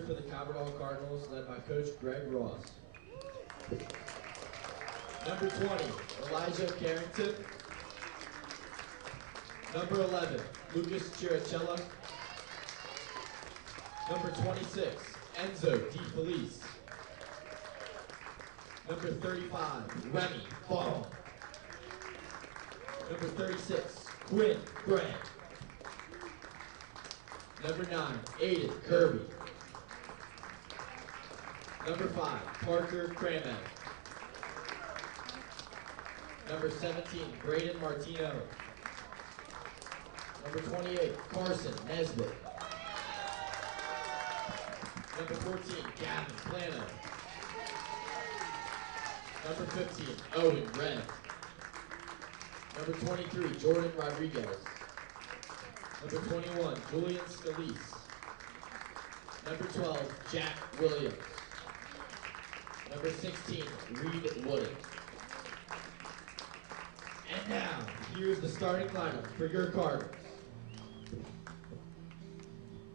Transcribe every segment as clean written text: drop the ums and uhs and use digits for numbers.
for the Caverdall Cardinals, led by Coach Greg Ross. Number 20, Elijah Carrington. Number 11, Lucas Chiricella. Number 26, Enzo DeFelice. Number 35, Remy Ball. Number 36, Quinn Grant. Number 9, Aiden Kirby. Number 5, Parker Craman. Number 17, Braden Martino. Number 28, Carson Nesbitt. Number 14, Gavin Plano. Number 15, Owen Red. Number 23, Jordan Rodriguez. Number 21, Julian Scalise. Number 12, Jack Williams. Number 16, Reed Wooden. And now, here's the starting lineup for your Cardinals.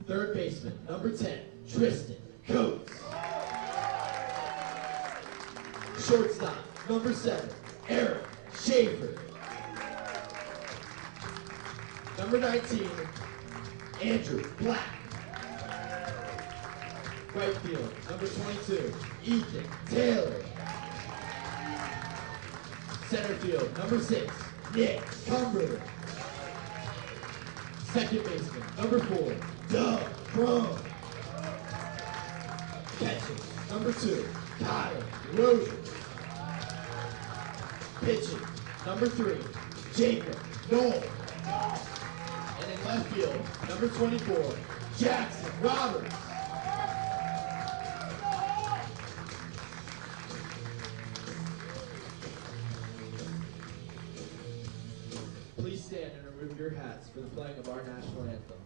Third baseman, number 10, Tristan Coates. Shortstop, number 7, Eric Schaefer. Number 19, Andrew Black. Right field, number 22, Ethan Taylor. Center field, number 6, Nick Cumberland. Second baseman, number 4, Doug Crone. Catching, number 2, Kyle Rozier. Pitching, number 3, Jacob Knoll. And in left field, number 24, Jackson Roberts. Please stand and remove your hats for the playing of our national anthem.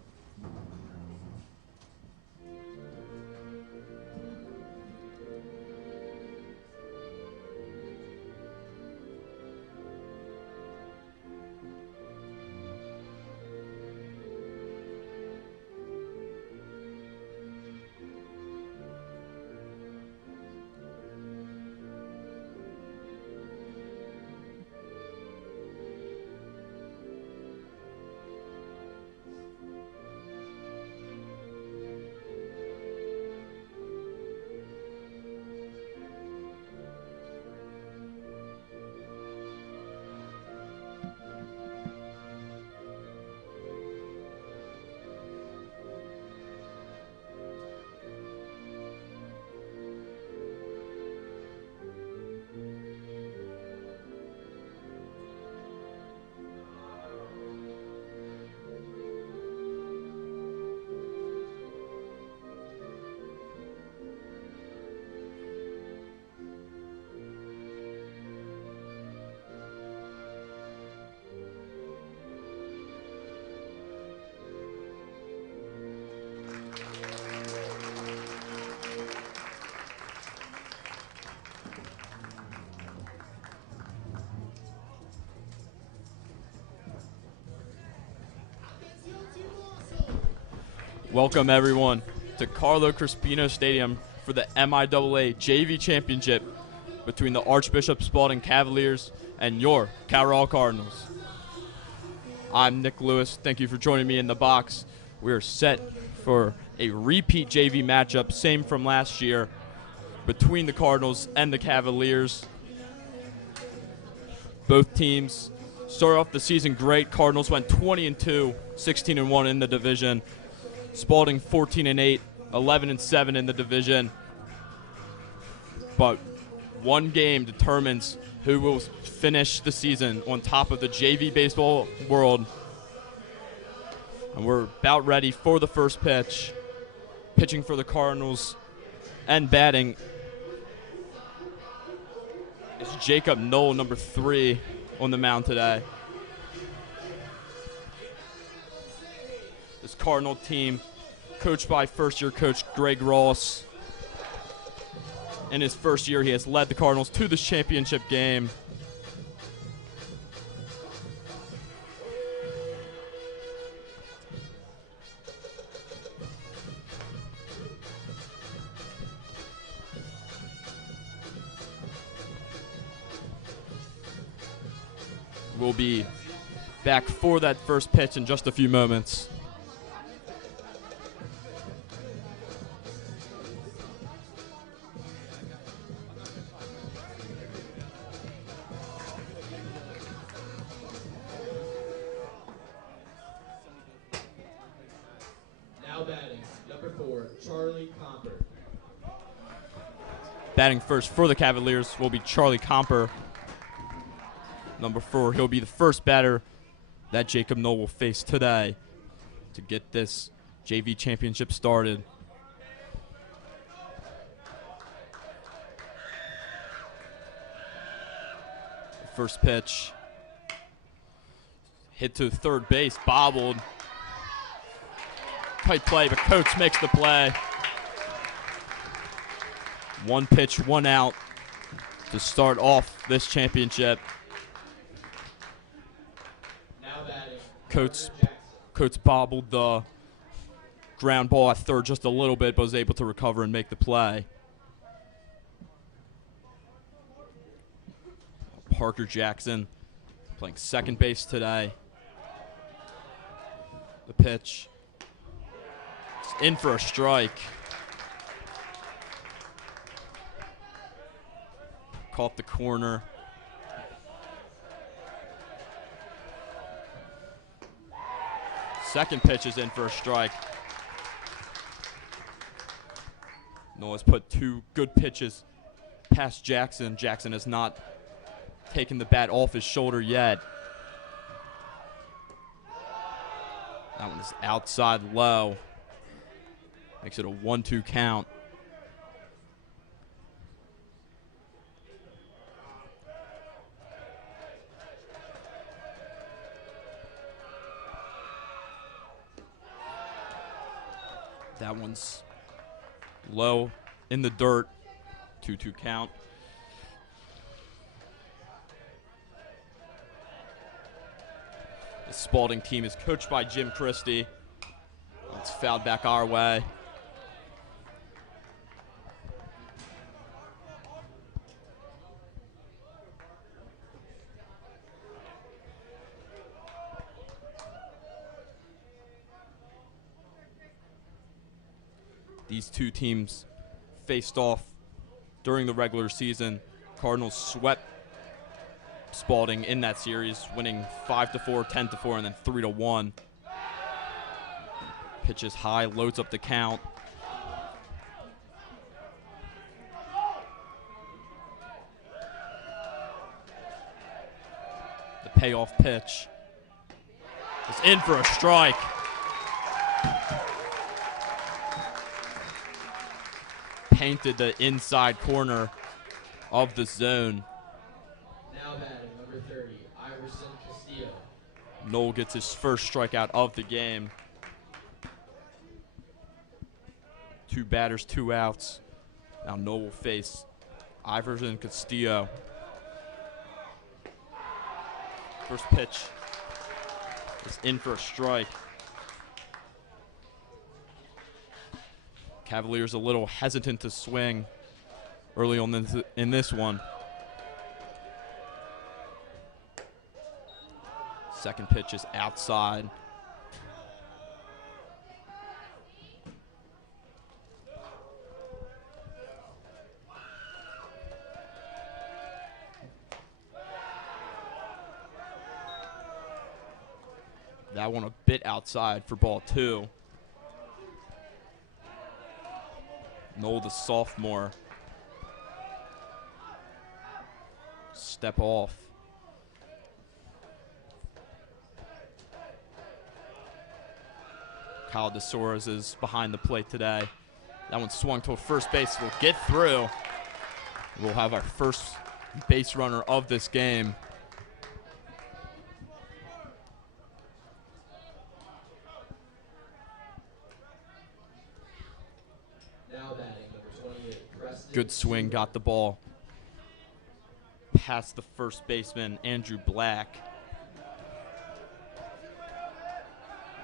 Welcome, everyone, to Carlo Crispino Stadium for the MIAA JV Championship between the Archbishop Spalding Cavaliers and your Caverdall Cardinals. I'm Nick Lewis. Thank you for joining me in the box. We are set for a repeat JV matchup, same from last year, between the Cardinals and the Cavaliers. Both teams started off the season great. Cardinals went 20-2, 16-1 in the division. Spalding 14-8, 11-7 in the division. But one game determines who will finish the season on top of the JV baseball world. And we're about ready for the first pitch. Pitching for the Cardinals and batting is Jacob Knoll, number 3, on the mound today. This Cardinal team, coached by first-year coach Greg Ross. In his first year, he has led the Cardinals to this championship game. will be back for that first pitch in just a few moments. Now batting, number 4, Charlie Comper. Batting first for the Cavaliers will be Charlie Comper. Number 4, he'll be the first batter that Jacob Knoll will face today to get this JV championship started. First pitch. Hit to third base, bobbled. Tight play, but Coates makes the play. 1 pitch, 1 out to start off this championship. Now batting, Coates Jackson. bobbled the ground ball at third just a little bit, but was able to recover and make the play. Parker Jackson playing second base today. The pitch. It's in for a strike. Caught the corner. Second pitch is in for a strike. Knoll has put 2 good pitches past Jackson. Jackson has not taken the bat off his shoulder yet. That one is outside low. Makes it a 1-2 count. That one's low in the dirt. 2-2 count. The Spalding team is coached by Jim Christie. It's fouled back our way. These two teams faced off during the regular season. Cardinals swept Spalding in that series, winning 5-4, 10-4, and then 3-1. Pitches high, loads up the count. The payoff pitch is in for a strike. Painted the inside corner of the zone. Now batting, number 30, Iverson Castillo. Knoll gets his first strikeout of the game. 2 batters, 2 outs. Now Knoll will face Iverson Castillo. First pitch is in for a strike. Cavaliers a little hesitant to swing early on in this one. Second pitch is outside. That one a bit outside for ball 2. Knoll, the sophomore. Step off. Kyle DeSoros is behind the plate today. That one swung to a first base. Will get through. We'll have our first base runner of this game. Good swing, got the ball past the first baseman, Andrew Black.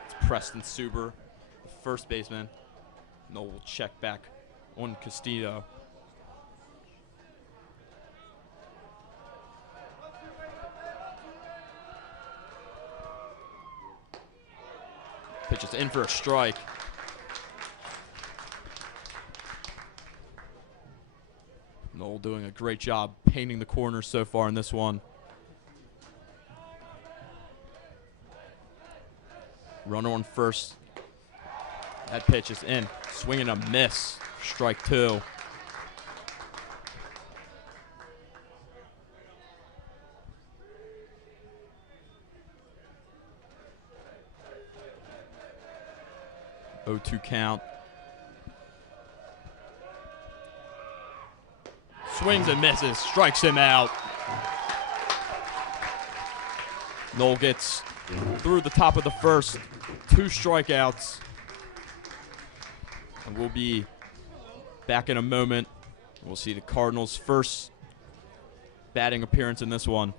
It's Preston Suber, the first baseman. Knoll will check back on Castillo. pitch is in for a strike. Noel doing a great job painting the corners so far in this one. Runner on first. That pitch is in. Swing and a miss. Strike 2. Oh, 0-2 count. Swings and misses. Strikes him out. Noel gets through the top of the first. 2 strikeouts. And we'll be back in a moment. We'll see the Cardinals' first batting appearance in this one.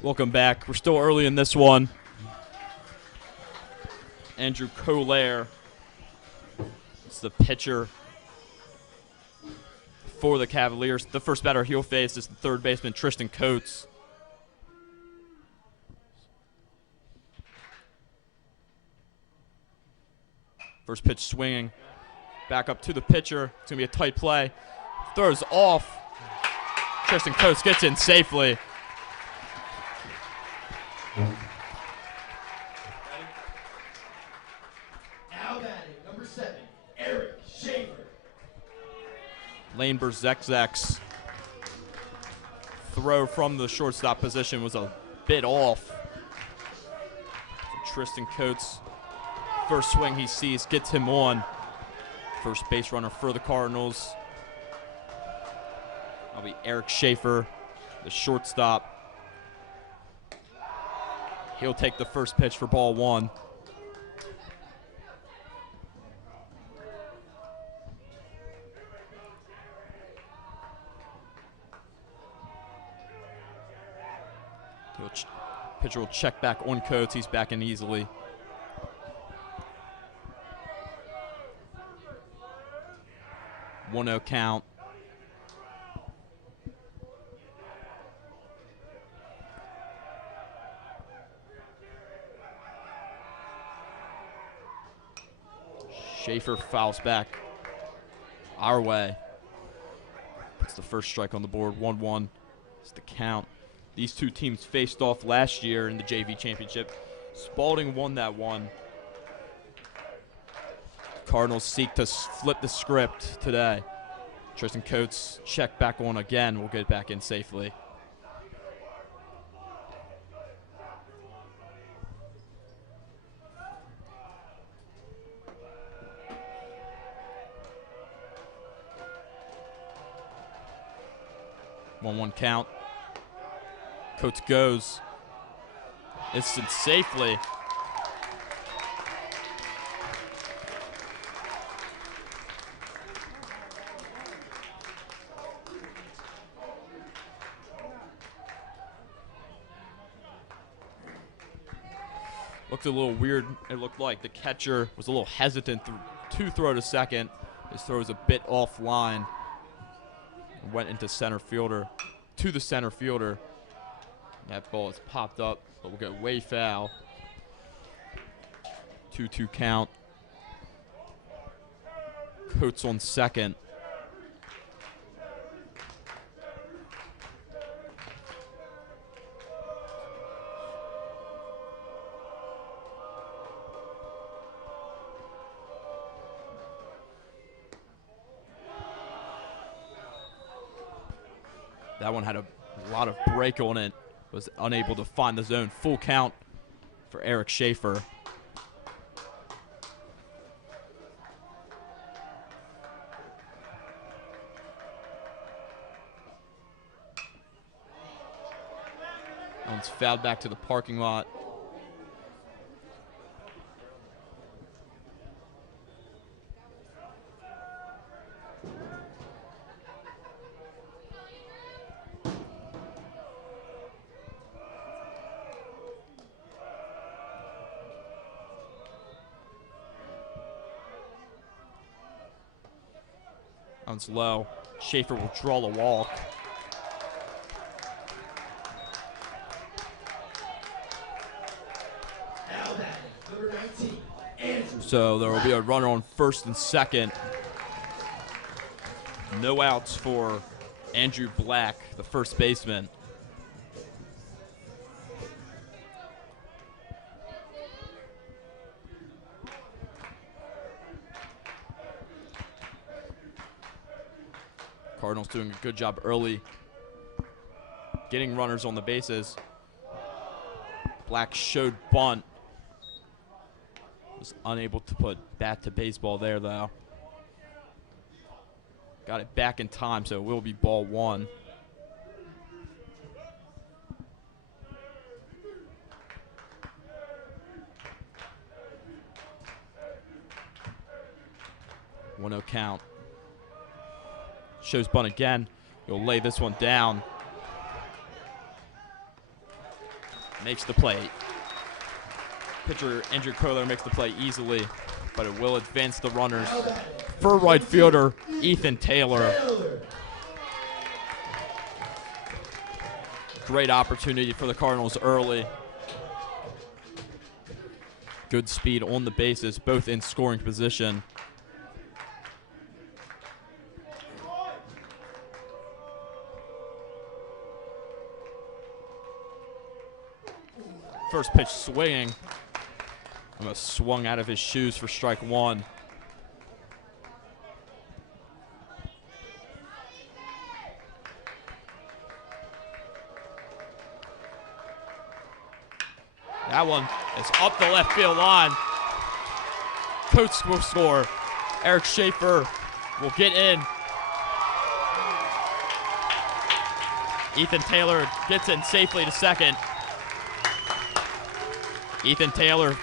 Welcome back. We're still early in this one. Andrew Colaire is the pitcher for the Cavaliers. The first batter he'll face is the third baseman, Tristan Coates. First pitch swinging. Back up to the pitcher. It's going to be a tight play. Throws off. Tristan Coates gets in safely. Now batting, number 7, Eric Schaefer. Lane Berzek's throw from the shortstop position was a bit off. So Tristan Coates, first swing he sees, gets him on. First base runner for the Cardinals. That'll be Eric Schaefer, the shortstop. He'll take the first pitch for ball 1. Pitcher will check back on Coates. He's back in easily. One-0 count. Schaefer fouls back our way. That's the first strike on the board. 1-1 is the count. These two teams faced off last year in the JV championship. Spalding won that one. Cardinals seek to flip the script today. Tristan Coates check back on again. We'll get it back in safely. One count. Coates goes. It's in safely. Looked a little weird. It looked like the catcher was a little hesitant to throw to second. His throw was a bit offline. Went into center fielder, to the center fielder. That ball has popped up, but will get way foul. 2-2 count. Coates on second. That one had a lot of break on it. Was unable to find the zone. Full count for Eric Schaefer. That one's fouled back to the parking lot. One's low. Schaefer will draw the walk. So there will be a runner on first and second. No outs for Andrew Black, the first baseman. Cardinals doing a good job early getting runners on the bases. Black showed bunt. Was unable to put bat to baseball there, though. Got it back in time, so it will be ball one. One-0 count. Shows bunt again. He'll lay this one down. Makes the play. Pitcher Andrew Kohler makes the play easily, but it will advance the runners. For right fielder, Ethan Taylor. Great opportunity for the Cardinals early. Good speed on the bases, both in scoring position. First pitch swinging. Almost swung out of his shoes for strike one. That one is up the left field line. Coates will score. Eric Schaefer will get in. Ethan Taylor gets in safely to second. Ethan Taylor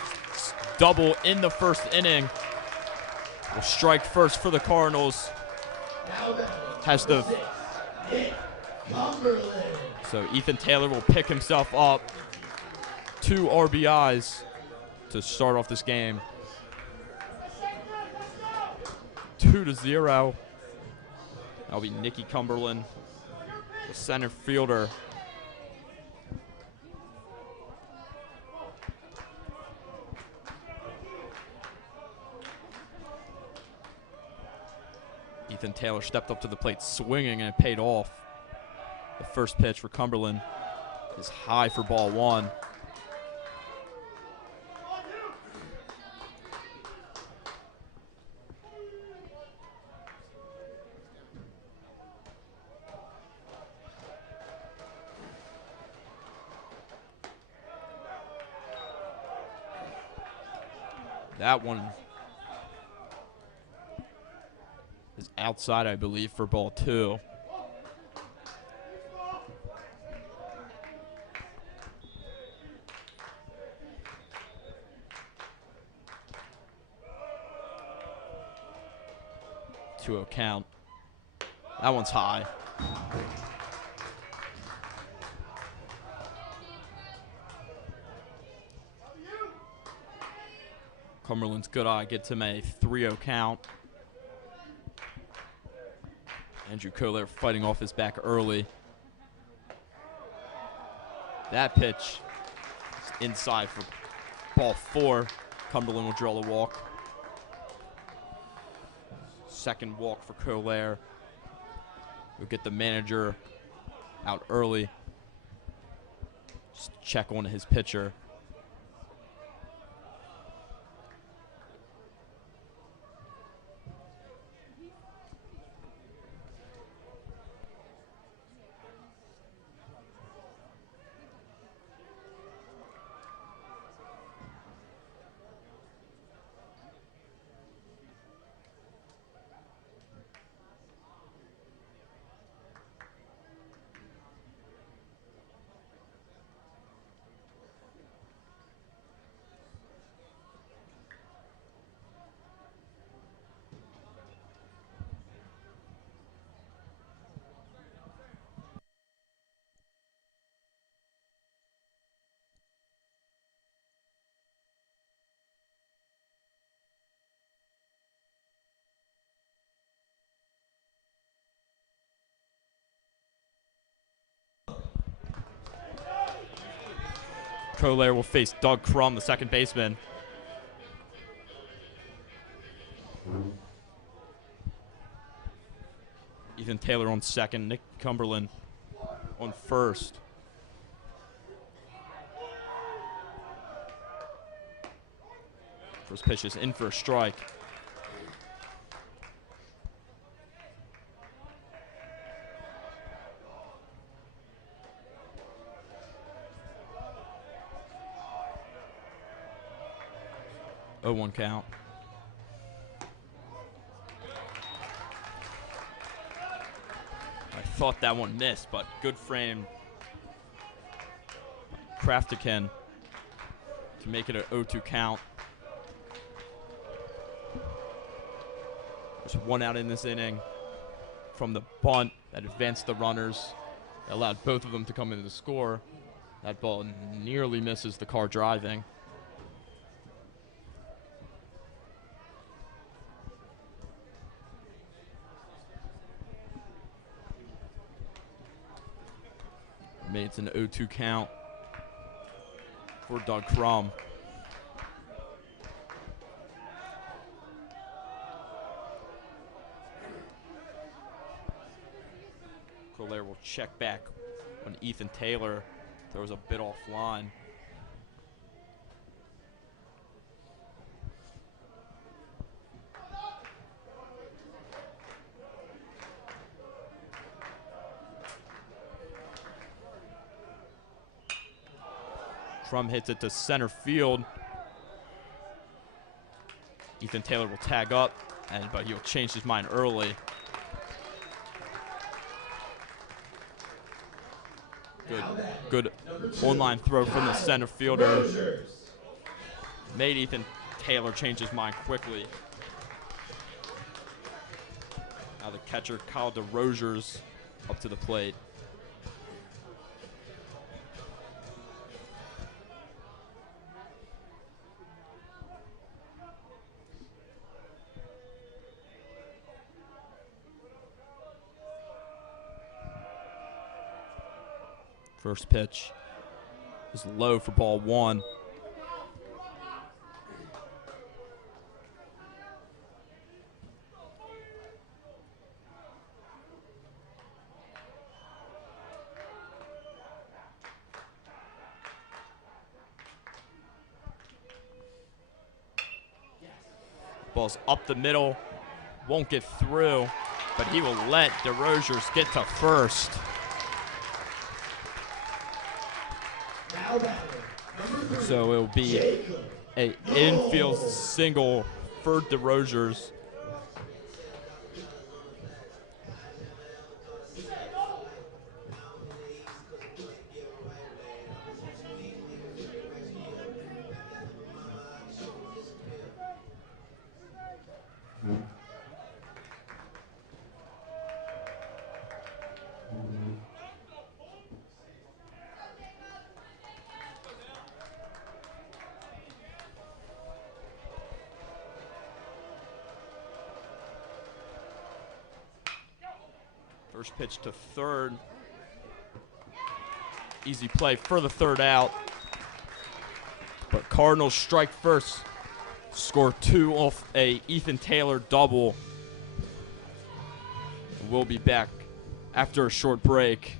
double in the first inning. Will strike first for the Cardinals. Has the so Ethan Taylor will pick himself up 2 RBIs to start off this game. 2-0. That'll be Nicky Cumberland, the center fielder. Ethan Taylor stepped up to the plate swinging, and it paid off. The first pitch for Cumberland is high for ball one. That one is outside, I believe, for ball two. Two-0 count. That one's high. Cumberland's good eye gets him a 3-0 count. Andrew Kohler fighting off his back early. That pitch is inside for ball 4. Cumberland will draw the walk. Second walk for Kohler. We'll get the manager out early. Just check on his pitcher. Kohler will face Doug Crum, the second baseman. Ethan Taylor on second, Nick Cumberland on first. First pitch is in for a strike. Oh, 1 count. I thought that one missed, but good frame. Craftican to make it an 0-2 count. There's 1 out in this inning from the bunt that advanced the runners. That allowed both of them to come into the score. That ball nearly misses the car driving. It's an 0-2 count for Doug Crum. Kohler will check back when Ethan Taylor throws a bit offline. Crum hits it to center field. Ethan Taylor will tag up, but he'll change his mind early. Good on-line throw from the center fielder. Made Ethan Taylor change his mind quickly. Now the catcher, Kyle DeRozier's up to the plate. First pitch is low for ball 1. Ball's up the middle, won't get through, but he will let DeRozier's get to first. So it'll be an infield single for DeRozier's. First pitch to third. Easy play for the third out. But Cardinals strike first. Score 2 off a Ethan Taylor double. We'll be back after a short break.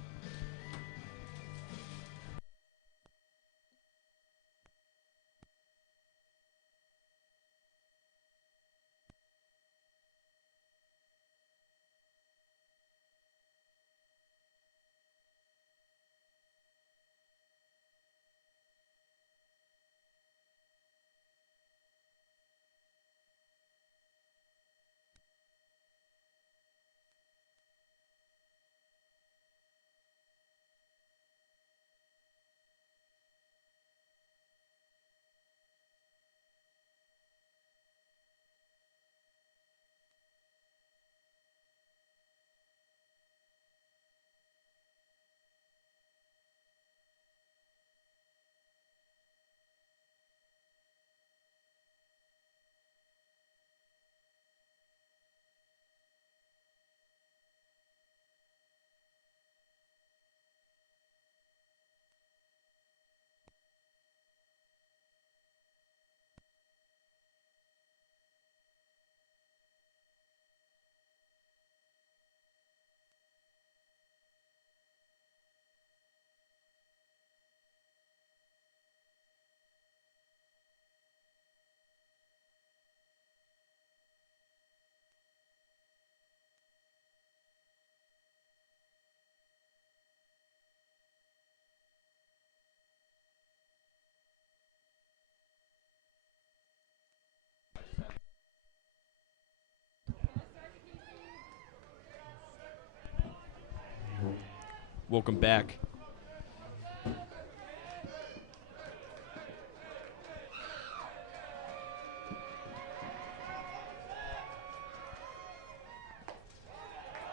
Welcome back.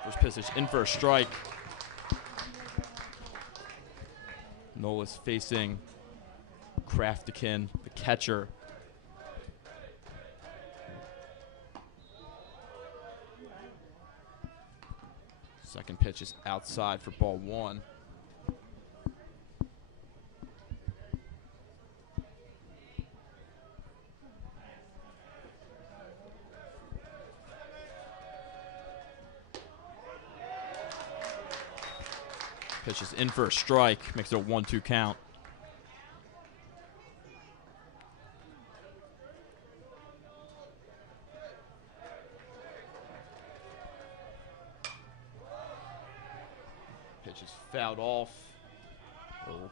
First pitch is in for a strike. Nola's facing Craftican, the catcher. Second pitch is outside for ball 1. Pitch is in for a strike, makes it a 1-2 count. Pitch is fouled off. Oh.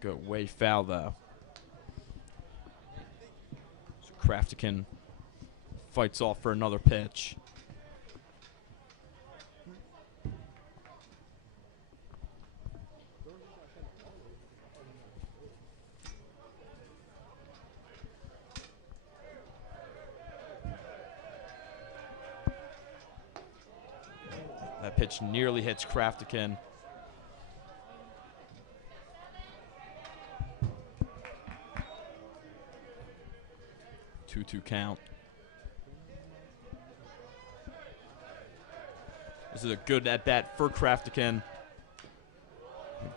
Go way foul though. So Craftican fights off for another pitch. That pitch nearly hits Craftican. Two count. This is a good at-bat for Craftican.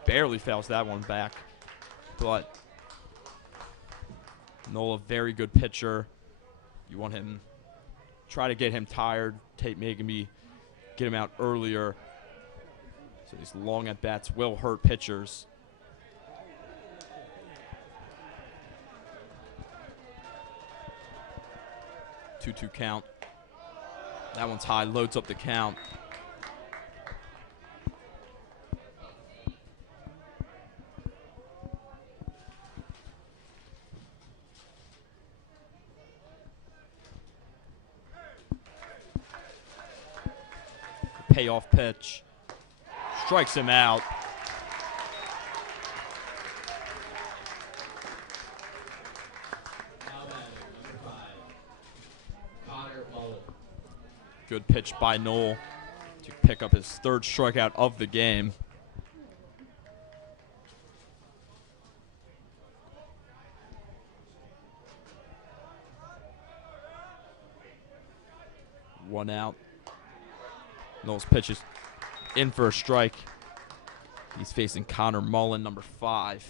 Barely fouls that one back. But Nola, very good pitcher. You want him, try to get him tired, maybe get him out earlier. So these long at-bats will hurt pitchers. 2-2 count. That one's high, loads up the count. Payoff pitch. Strikes him out. Good pitch by Noel to pick up his third strikeout of the game. One out. Knowles pitches in for a strike. He's facing Connor Mullen, number 5.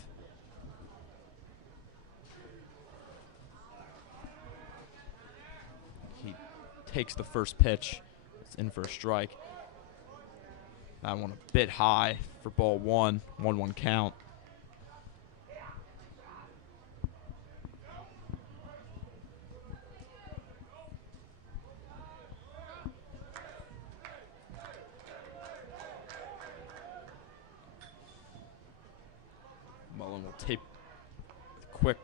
He takes the first pitch. It's in for a strike. That one a bit high for ball 1. 1-1 count. Mullen will take a quick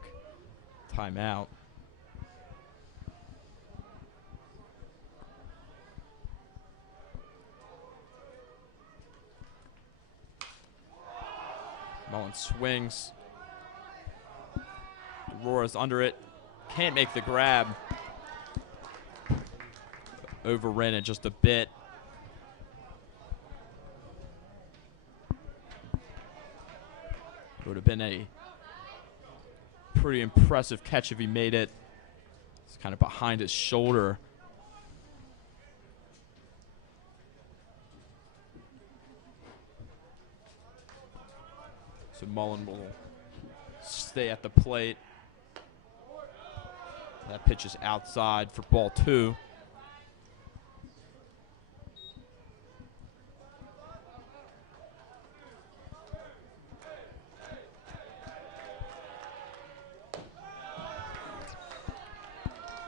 timeout. Mullen swings. Aurora's under it. Can't make the grab. Overran it just a bit. Would have been a pretty impressive catch if he made it. It's kind of behind his shoulder. So Mullen will stay at the plate. That pitch is outside for ball 2.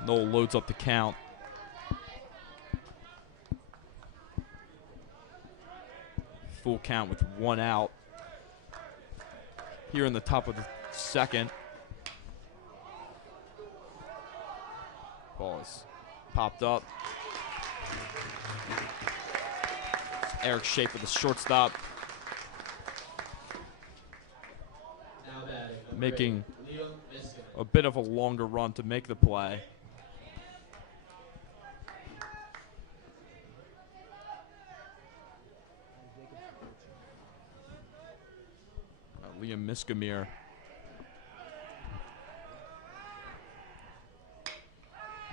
Noel loads up the count. Full count with 1 out. Here in the top of the 2nd. Ball is popped up. Eric Schaefer, the shortstop, making a bit of a longer run to make the play. Liam Miskamir.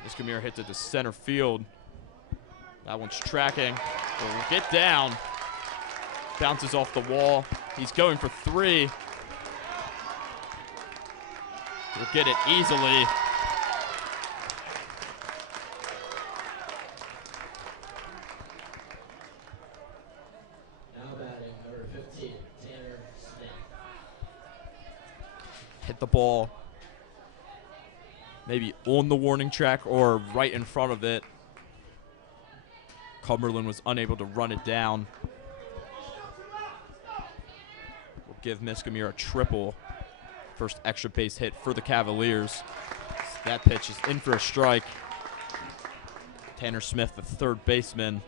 Miskamir hits it to center field. That one's tracking. Will get down. Bounces off the wall. He's going for 3. He'll get it easily. Hit the ball maybe on the warning track or right in front of it. Cumberland was unable to run it down. We'll give Miskamir a triple. First extra base hit for the Cavaliers. That pitch is in for a strike. Tanner Smith, the third baseman.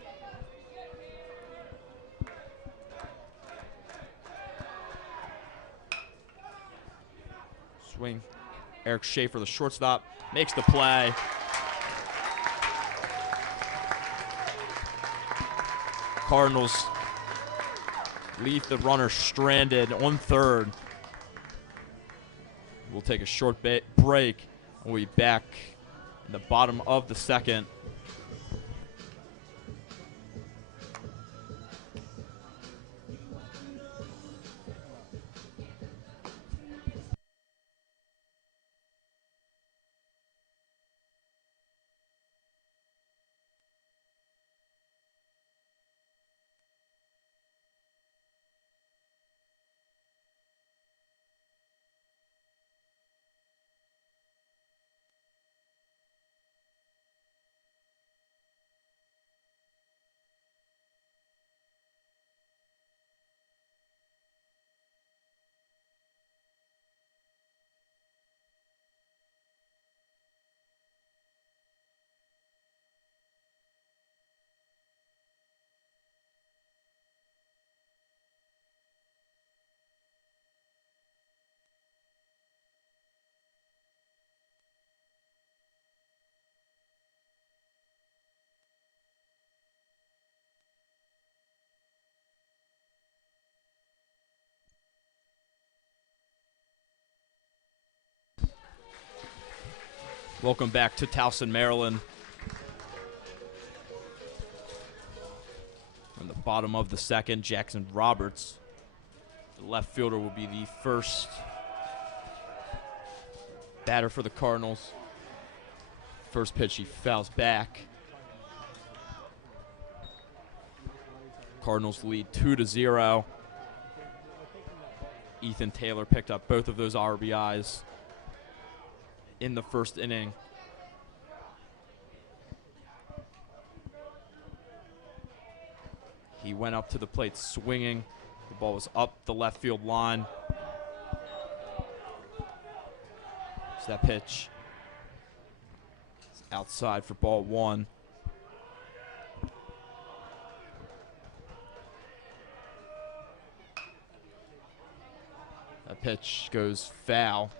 Swing. Eric Schaefer, the shortstop, makes the play. Cardinals leave the runner stranded on 3rd. We'll take a short break, and we'll be back in the bottom of the 2nd. Welcome back to Towson, Maryland. Bottom of the second, Jackson Roberts, the left fielder, will be the first batter for the Cardinals. First pitch, he fouls back. Cardinals lead 2-0. Ethan Taylor picked up both of those RBIs in the first inning. He went up to the plate swinging. The ball was up the left field line. So that pitch is outside for ball one. That pitch goes foul.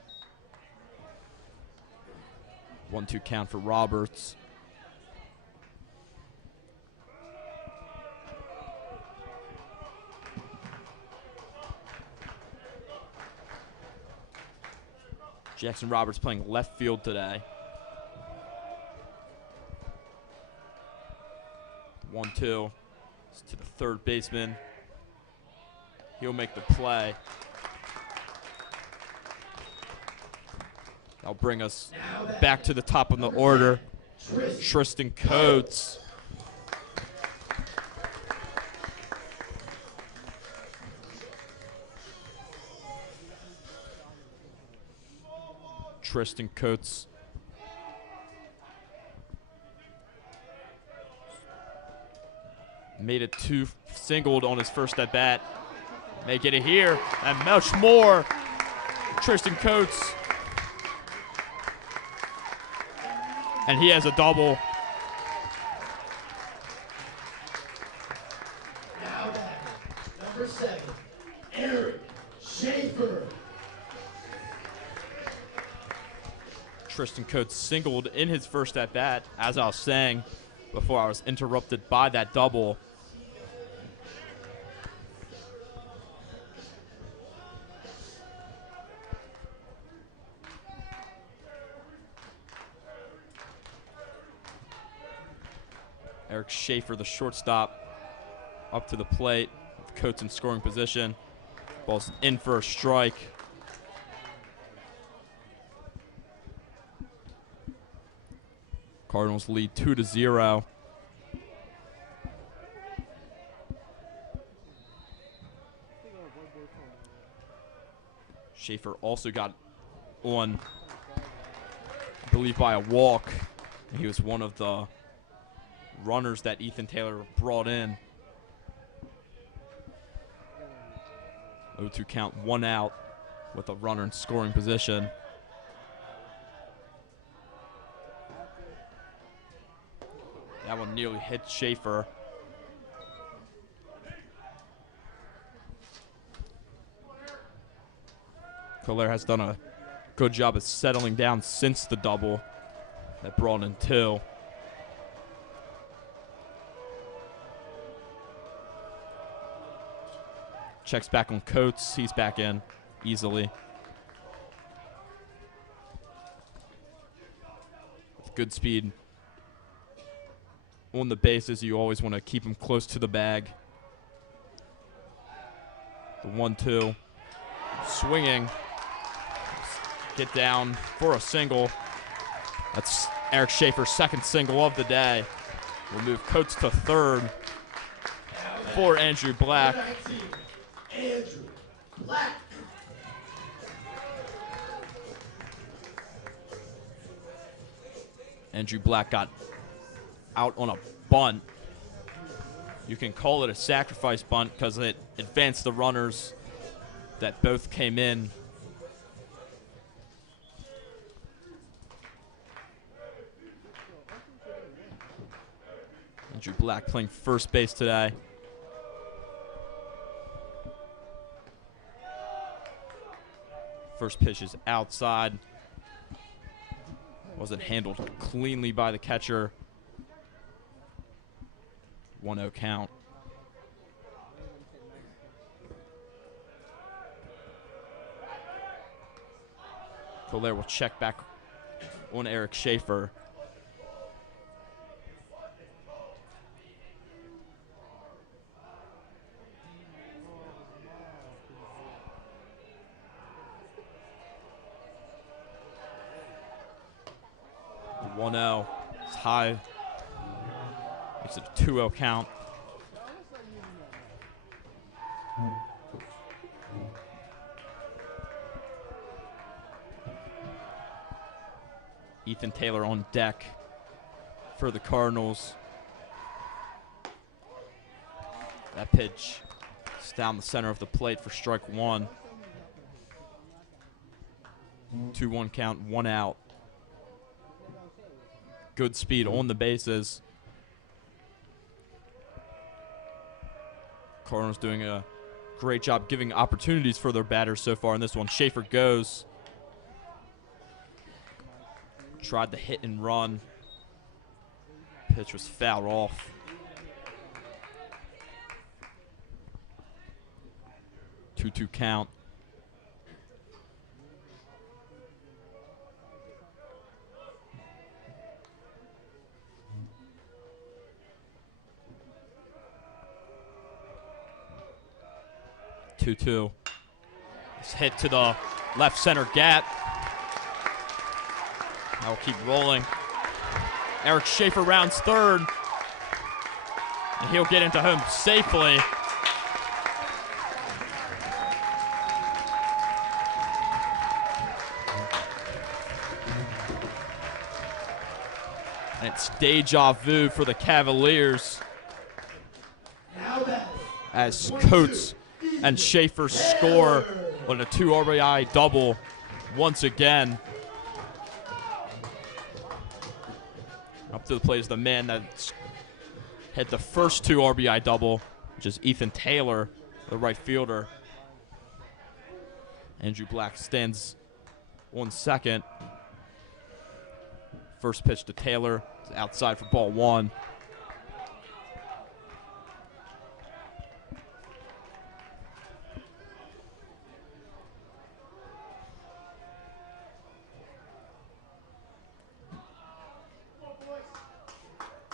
1-2 count for Roberts. Jackson Roberts playing left field today. 1-2. It's to the third baseman. He'll make the play. That'll bring us back to the top of the order. Tristan Coates. Tristan Coates. Made it two singled on his first at bat. May get it here and much more. Tristan Coates. And he has a double. Now batting, number 7, Eric Schaefer. Tristan Coates singled in his first at bat, as I was saying before I was interrupted by that double. Eric Schaefer, the shortstop, up to the plate. Coates in scoring position. Ball's in for a strike. Cardinals lead 2-0. Schaefer also got on, I believe, by a walk. He was one of the runners that Ethan Taylor brought in. 0-2 count, 1 out with a runner in scoring position. That one nearly hit Schaefer. Collier has done a good job of settling down since the double that brought in 2. Checks back on Coates. He's back in easily. With good speed on the bases, you always want to keep him close to the bag. The 1-2. Swinging. Get down for a single. That's Eric Schaefer's second single of the day. We'll move Coates to third for Andrew Black. Andrew Black. Andrew Black got out on a bunt. You can call it a sacrifice bunt because it advanced the runners that both came in. Andrew Black playing first base today. First pitch is outside. Wasn't handled cleanly by the catcher. 1-0 count. Collier will check back on Eric Schaefer. 1-0. It's high. Makes it a 2-0 count. Ethan Taylor on deck for the Cardinals. That pitch is down the center of the plate for strike one. 2-1 count, 1 out. Good speed on the bases. Cardinals doing a great job giving opportunities for their batters so far in this one. Schaefer goes. Tried to hit and run. Pitch was fouled off. Two count. Two. It's hit to the left center gap. That'll keep rolling. Eric Schaefer rounds third. And he'll get into home safely. And it's deja vu for the Cavaliers. As Coates and Schaefer score on a 2 RBI double once again. Up to the plate is the man that hit the first 2 RBI double, which is Ethan Taylor, the right fielder. Andrew Black stands on second. First pitch to Taylor is outside for ball 1.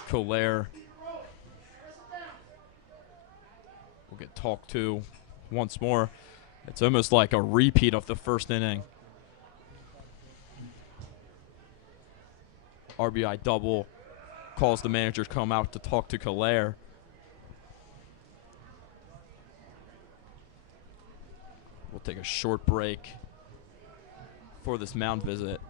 Colaire will get talked to once more. It's almost like a repeat of the first inning. RBI double, calls the manager to come out to talk to Colaire. We'll take a short break for this mound visit.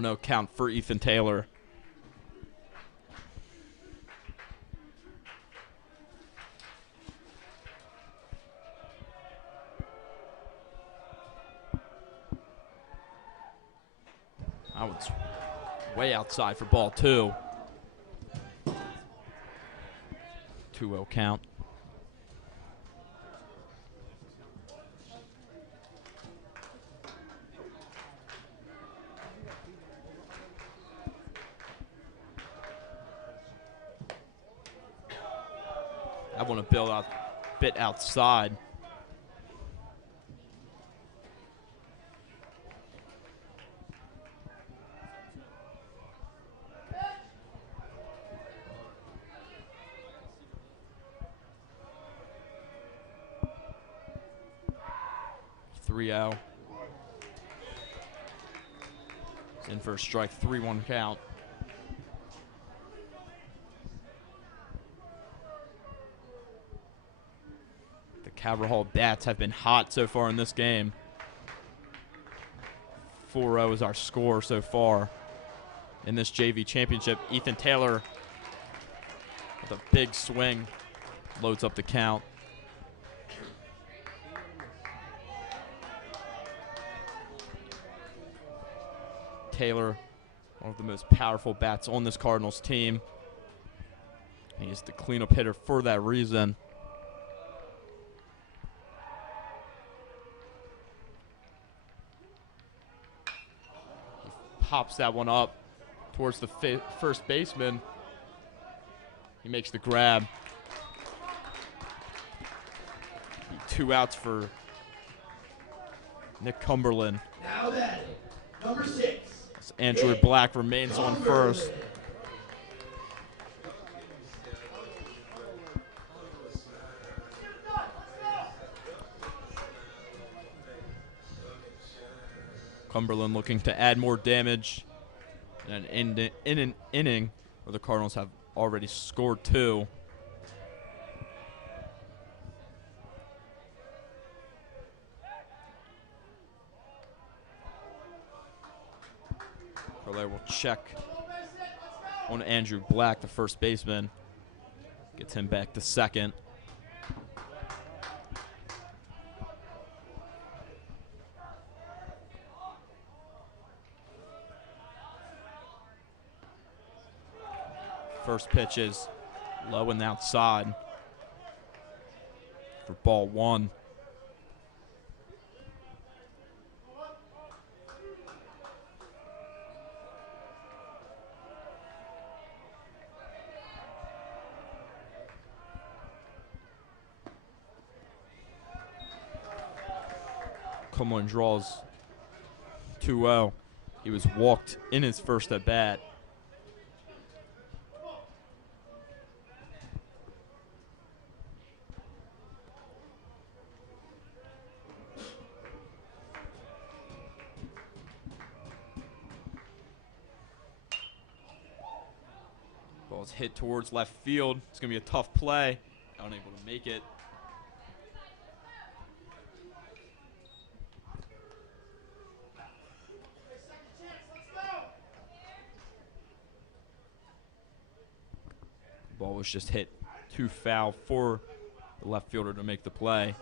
No count for Ethan Taylor. That one's way outside for ball 2. 2-0 count. I want to build out a bit outside. Three out. In for a strike, 3-1 count. Calvert Hall bats have been hot so far in this game. 4-0 is our score so far in this JV championship. Ethan Taylor with a big swing loads up the count. Taylor, one of the most powerful bats on this Cardinals team. He's the cleanup hitter for that reason. pops that one up towards the first baseman. He makes the grab. 2 outs for Nick Cumberland. Now batting, number 6. As Andrew Black remains on first. Cumberland looking to add more damage in an inning where the Cardinals have already scored 2. Carlisle will check on Andrew Black, the first baseman. Gets him back to second. First pitch is low and outside for ball 1. Cumberland draws 2-0. He was walked in his first at bat. Ball's hit towards left field. It's going to be a tough play. Unable to make it. Ball was just hit too foul for the left fielder to make the play.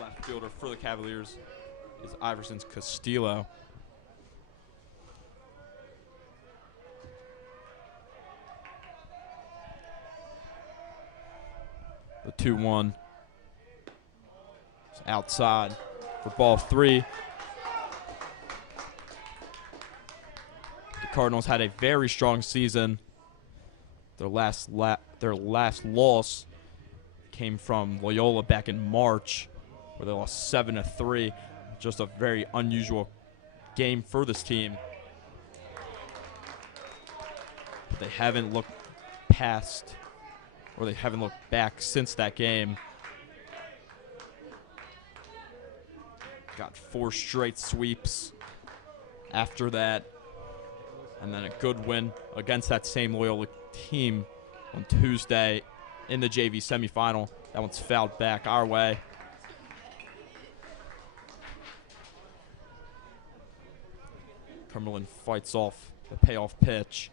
Left fielder for the Cavaliers is Iverson's Castillo. The 2-1 is outside for ball 3. The Cardinals had a very strong season. Their last loss came from Loyola back in March, where they lost 7-3. Just a very unusual game for this team. But they haven't looked past, or they haven't looked back since that game. Got 4 straight sweeps after that, and then a good win against that same Loyola team on Tuesday in the JV semifinal. That one's fouled back our way. Cumberland fights off the payoff pitch.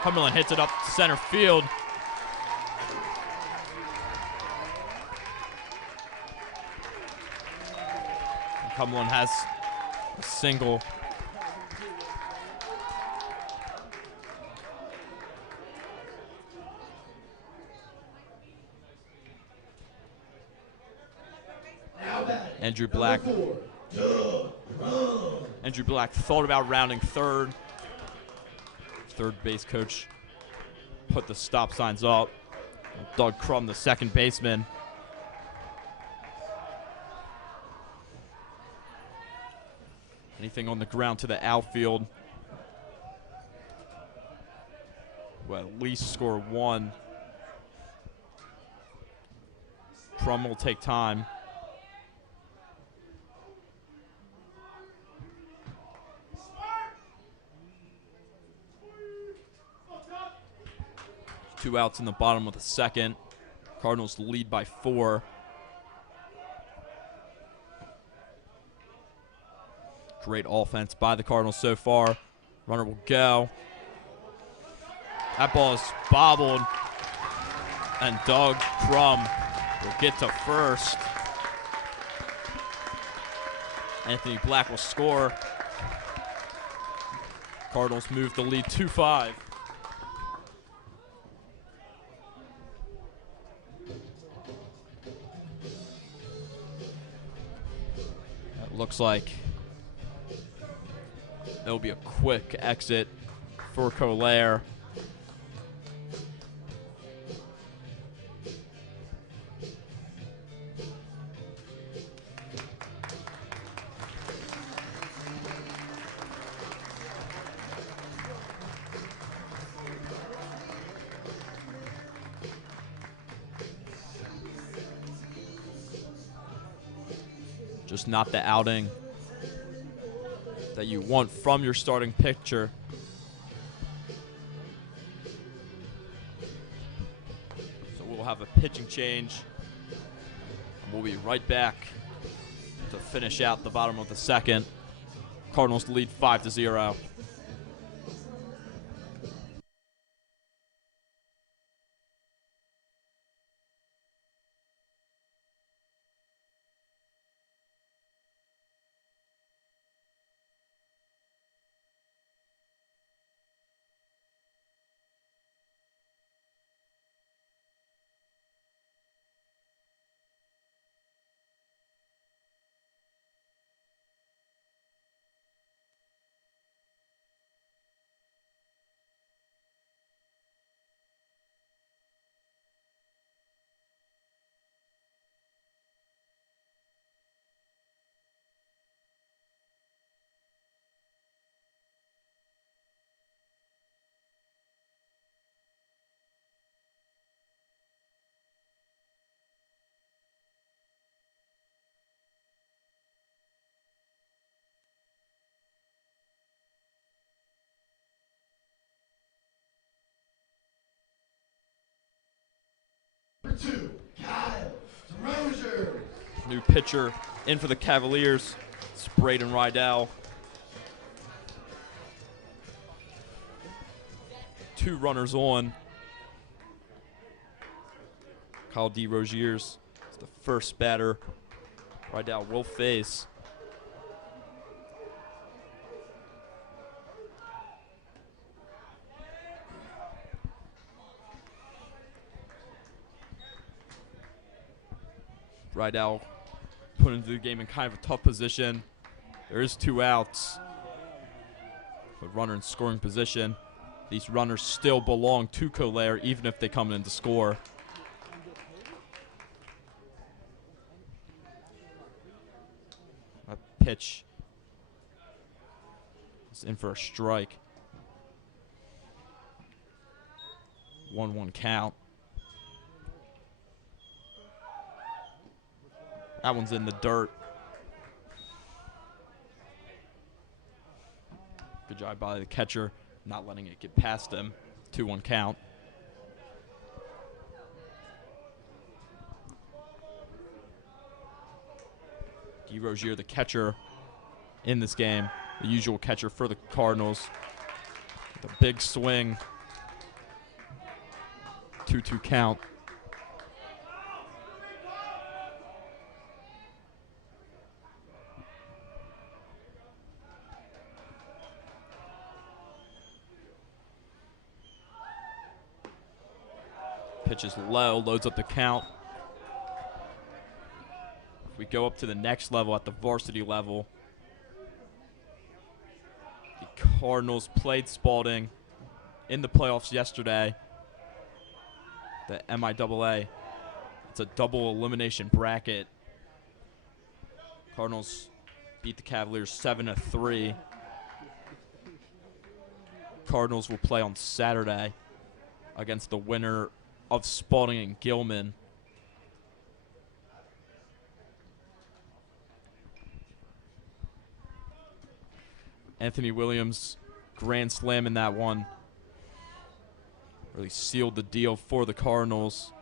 Cumberland hits it up to center field. And Cumberland has a single. Andrew Black. Andrew Black thought about rounding third. Third base coach put the stop signs up. Doug Crum, the second baseman. Anything on the ground to the outfield will at least score 1. Crum will take time. Two outs in the bottom of the second. Cardinals lead by 4. Great offense by the Cardinals so far. Runner will go. That ball is bobbled. And Doug Crum will get to first. Anthony Black will score. Cardinals move the lead 2-5. That looks like there'll be a quick exit for Colaire. Just not the outing that you want from your starting pitcher. So we'll have a pitching change. We'll be right back to finish out the bottom of the second. Cardinals lead 5-0. Number 2, Kyle Rozier. New pitcher in for the Cavaliers. It's Braden Rydell. 2 runners on. Kyle D. Roziers is the first batter. Rydell will face. Rydell put into the game in kind of a tough position. There is 2 outs. A runner in scoring position. These runners still belong to Colaire, even if they come in to score. A pitch is in for a strike. 1-1 count. That one's in the dirt. Good job by the catcher, not letting it get past him. 2-1 count. D. Rozier, the catcher in this game, the usual catcher for the Cardinals. The big swing. 2-2 count. Pitch is low, loads up the count. If we go up to the next level at the varsity level, the Cardinals played Spalding in the playoffs yesterday. The MIAA. It's a double elimination bracket. Cardinals beat the Cavaliers 7-3. Cardinals will play on Saturday against the winner of Spalding and Gilman. Anthony Williams, grand slam in that one. Really sealed the deal for the Cardinals.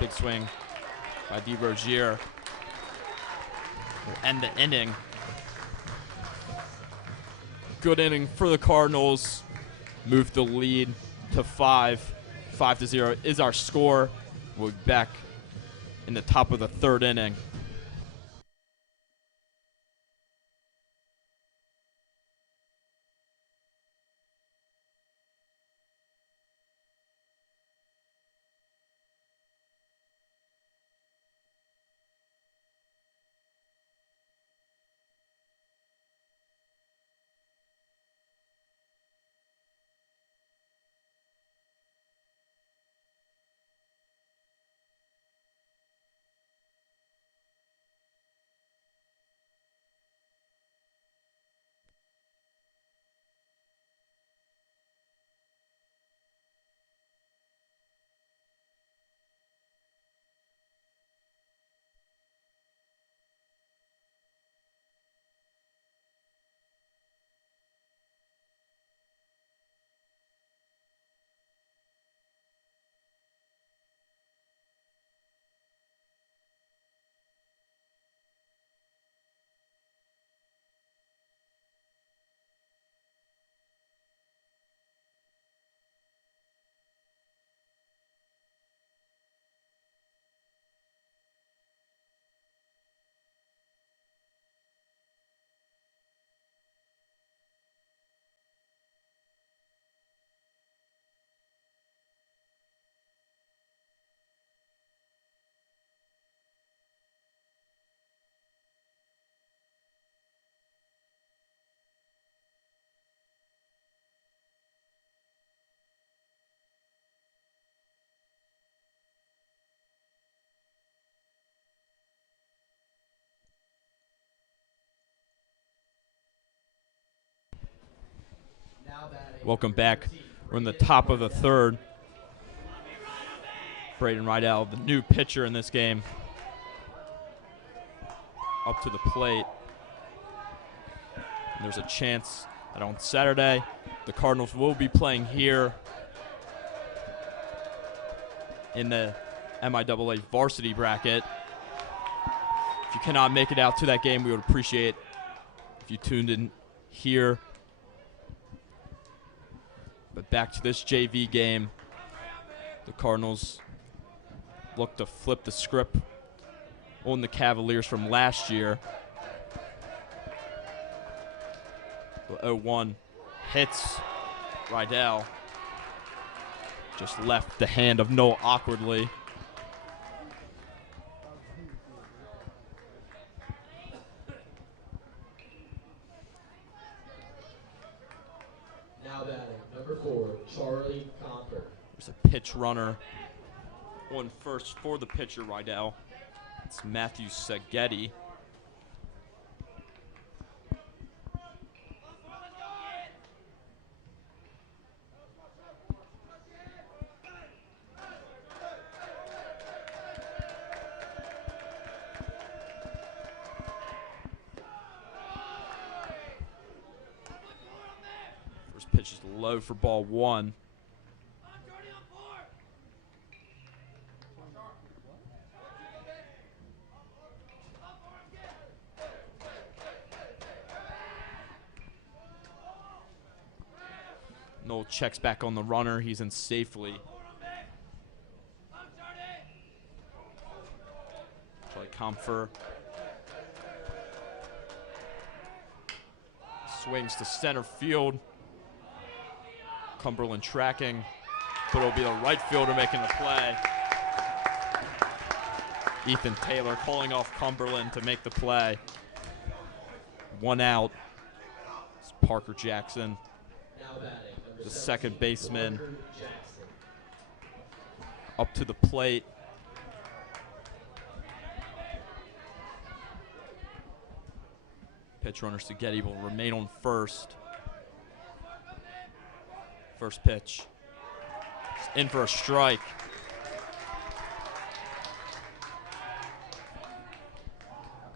Big swing by D. Rozier. Will end the inning. Good inning for the Cardinals. move the lead to 5-0 is our score. We'll be back in the top of the third inning. Welcome back. We're in the top of the third. Braden Rydell, the new pitcher in this game, up to the plate. And there's a chance that on Saturday, the Cardinals will be playing here in the MIAA varsity bracket. If you cannot make it out to that game, we would appreciate if you tuned in here. But back to this JV game. The Cardinals look to flip the script on the Cavaliers from last year. The 0-1 hits Rydell. Just left the hand of Noel awkwardly. Now batting, number 4, Charlie Comfort. There's a pitch runner on first for the pitcher, Rydell. It's Matthew Sagetti. First pitch is low for ball 1. Noel checks back on the runner. He's in safely. Charlie Comfort swings to center field. Cumberland tracking, but it'll be the right fielder making the play. Ethan Taylor calling off Cumberland to make the play. 1 out. It's Parker Jackson, the second baseman, up to the plate. Pitch runner Sagetti will remain on first. First pitch. It's in for a strike.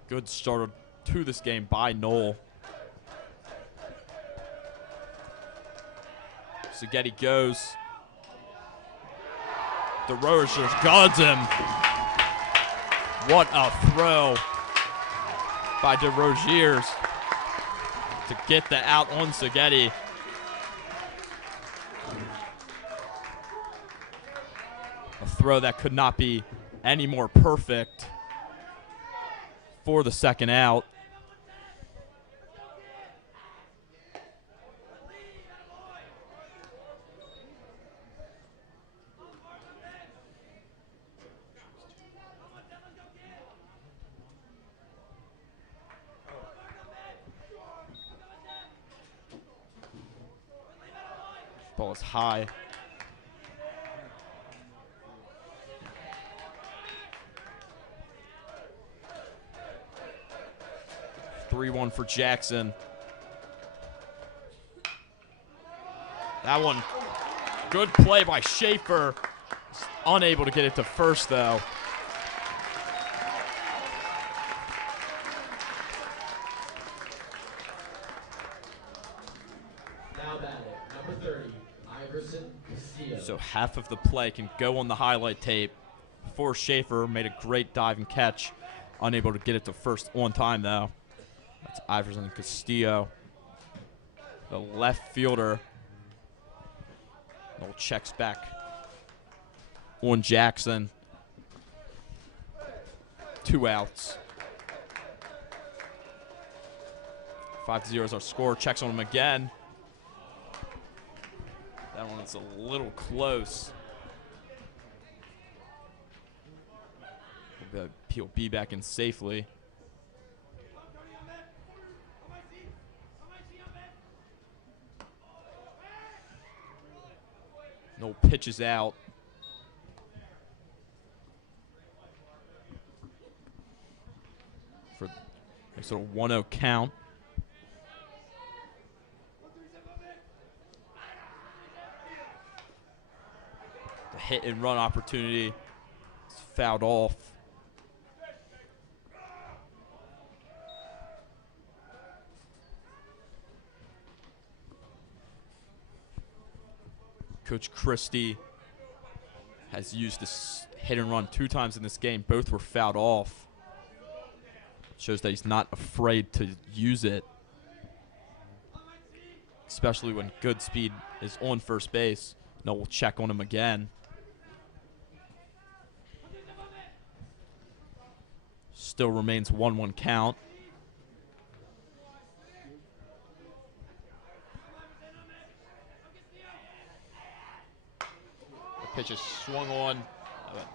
Good start to this game by Noel. Sagetti goes. DeRozier guards him. What a throw by DeRozier to get the out on Sagetti. A throw that could not be any more perfect for the second out. Ball is high. (3-1) for Jackson. That one, good play by Schaefer. Unable to get it to first, though. So half of the play can go on the highlight tape. For Schaefer, made a great dive and catch. Unable to get it to first on time, though. That's Iverson and Castillo. The left fielder. No checks back on Jackson. 2 outs. 5-0 is our score. Checks on him again. That one is a little close. He'll be back in safely. No pitches out. For a sort of 1-0 count. The hit and run opportunity is fouled off. Coach Christie has used this hit and run 2 times in this game. Both were fouled off. Shows that he's not afraid to use it, especially when good speed is on first base. No, we'll check on him again. Still remains 1-1 count. Pitch is swung on,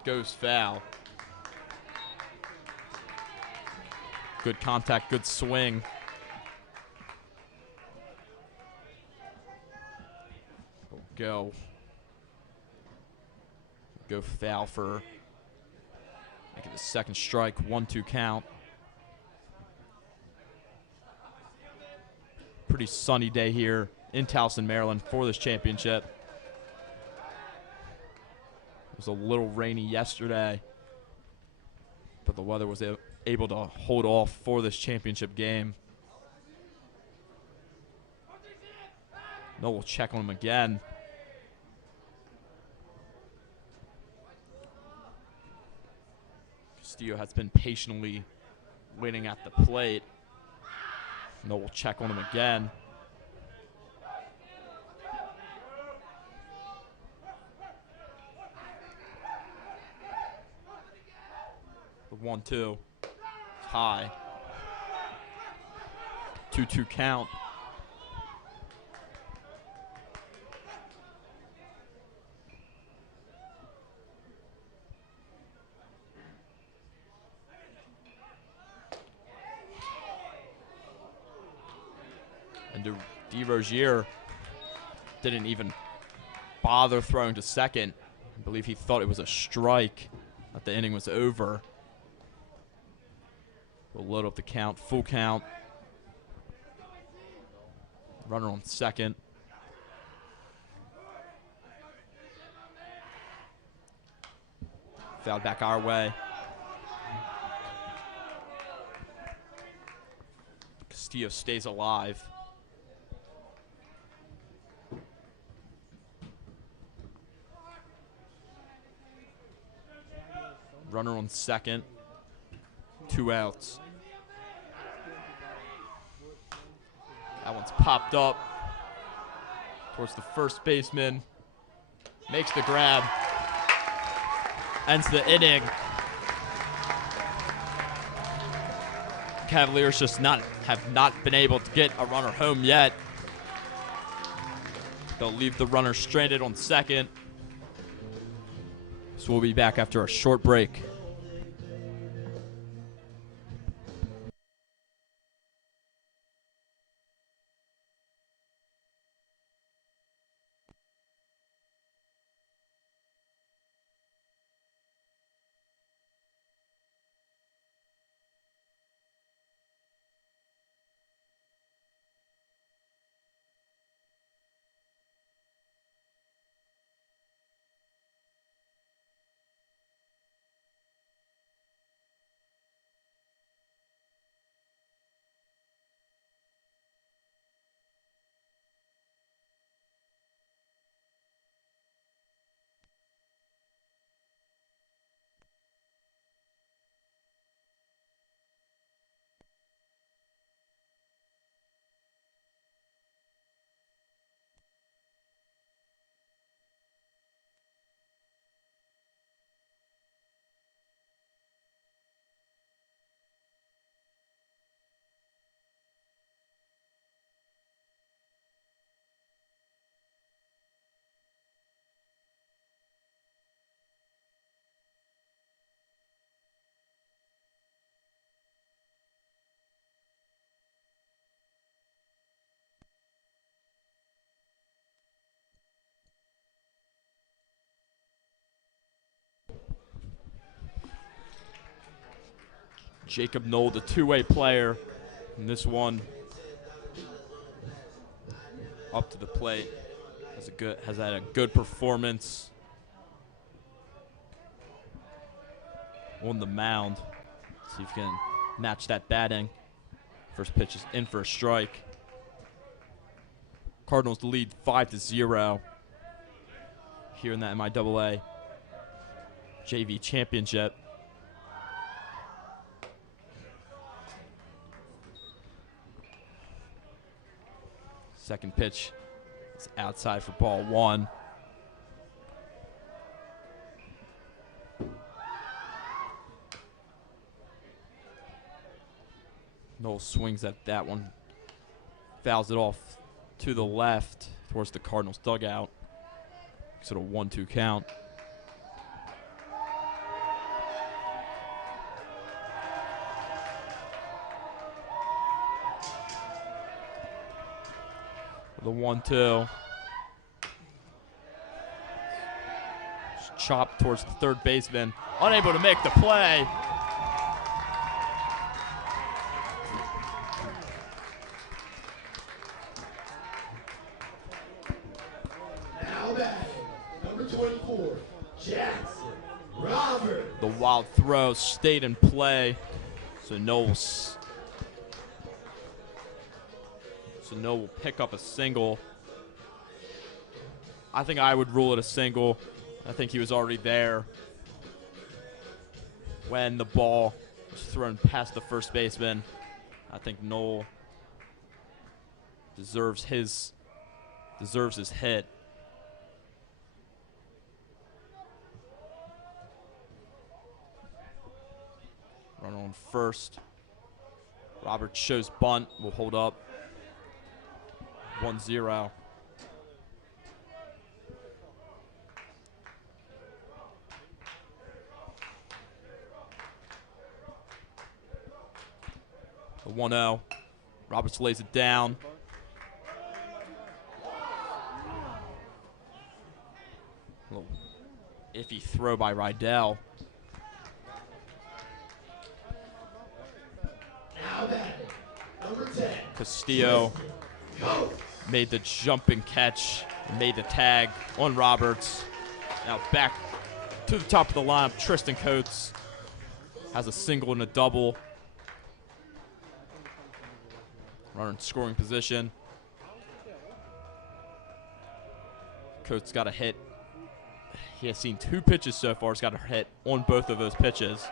goes foul. Good contact, good swing. Go foul for making the second strike. 1-2 count. Pretty sunny day here in Towson, Maryland for this championship. It was a little rainy yesterday, but the weather was able to hold off for this championship game. No, we'll check on him again. Castillo has been patiently waiting at the plate. No, we'll check on him again. The 1-2. High. 2-2 count. And DeRozier didn't even bother throwing to second. I believe he thought it was a strike, that the inning was over. We'll load up the count, full count. Runner on second. Fouled back our way. Castillo stays alive. Runner on second. 2 outs. That one's popped up towards the first baseman. Makes the grab. ends the inning. Cavaliers just have not been able to get a runner home yet. They'll leave the runner stranded on second. So we'll be back after a short break. Jacob Knoll, the two-way player, in this one, up to the plate, has had a good performance on the mound. See if he can match that batting. First pitch is in for a strike. Cardinals lead 5-0 here in the MIAA JV Championship. Second pitch is outside for ball one. Knoll swings at that one, fouls it off to the left towards the Cardinals dugout. Sort of 1-2 count. The 1-2. Chopped towards the third baseman. Unable to make the play. Now back, number 24, Jackson Robert. The wild throw stayed in play. So Knoll will pick up a single. I think I would rule it a single. I think he was already there when the ball was thrown past the first baseman. I think Knoll deserves his hit. Run on first. Robert shows bunt. Will hold up. 1-0. The 1-0. Roberts lays it down. A little iffy throw by Rydell. Now batting, number 10. Castillo made the jumping catch, made the tag on Roberts. Now back to the top of the lineup, Tristan Coates has a single and a double. Runner in scoring position. Coates got a hit. He has seen 2 pitches so far. He's got a hit on both of those pitches.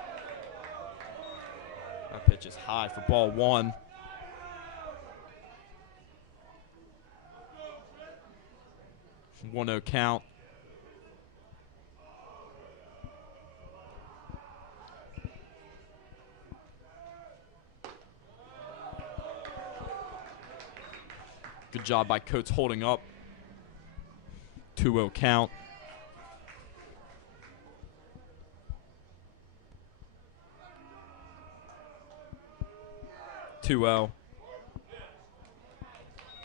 That pitch is high for ball one. One-0 count. Good job by Coates holding up. 2-0 count.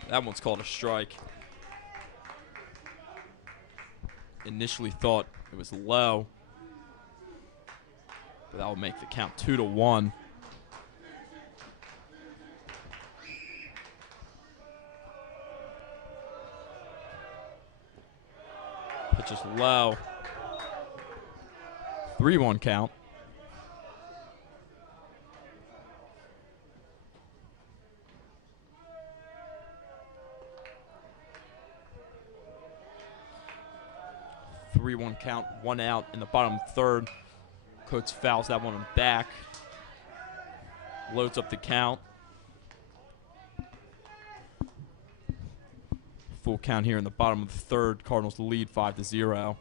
That one's called a strike. Initially thought it was low, but that will make the count 2-1. Pitch is low. 3-1 count. One count, 1 out in the bottom third. Coates fouls that one back. Loads up the count. Full count here in the bottom of the third. Cardinals lead 5-0.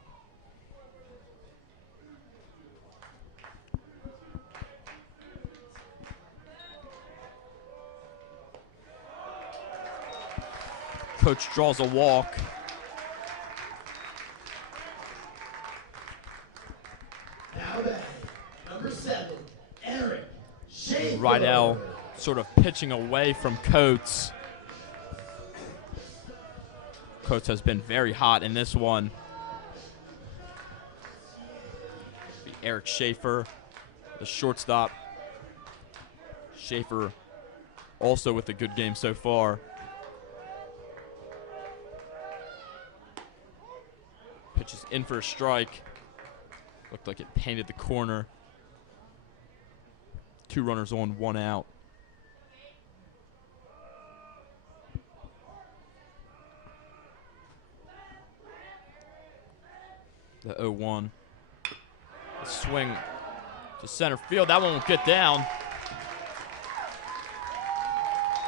Coach draws a walk. Rydell sort of pitching away from Coates. Coates has been very hot in this one. Eric Schaefer, the shortstop. Schaefer also with a good game so far. Pitches in for a strike. Looked like it painted the corner. 2 runners on, 1 out. The 0-1. The swing to center field. That one won't get down.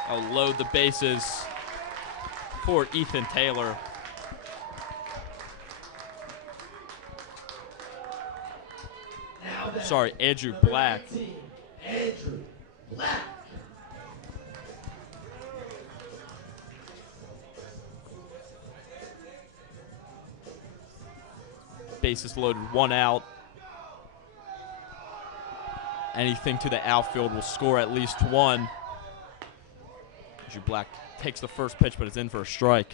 I'll load the bases for Ethan Taylor. Sorry, Andrew Black. Andrew Black. Bases loaded, 1 out. Anything to the outfield will score at least 1. Andrew Black takes the first pitch, but is in for a strike.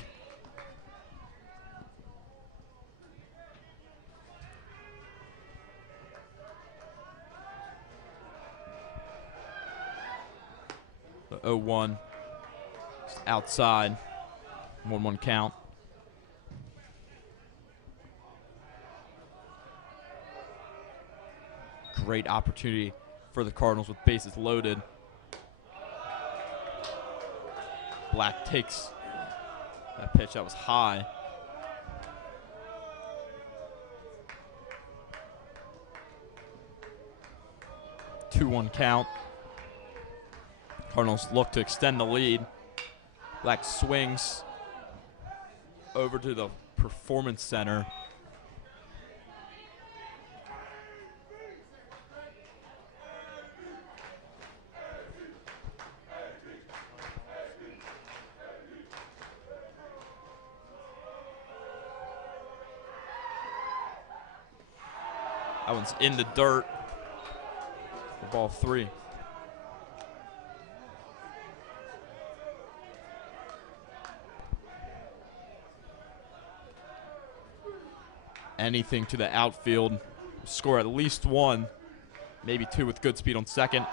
The 0-1. Just outside. 1-1 count. Great opportunity for the Cardinals with bases loaded. Black takes that pitch that was high. Two 2-1 count. Cardinals look to extend the lead. Black swings over to the Performance Center. That one's in the dirt for ball 3. Anything to the outfield. Score at least 1, maybe 2 with good speed on second.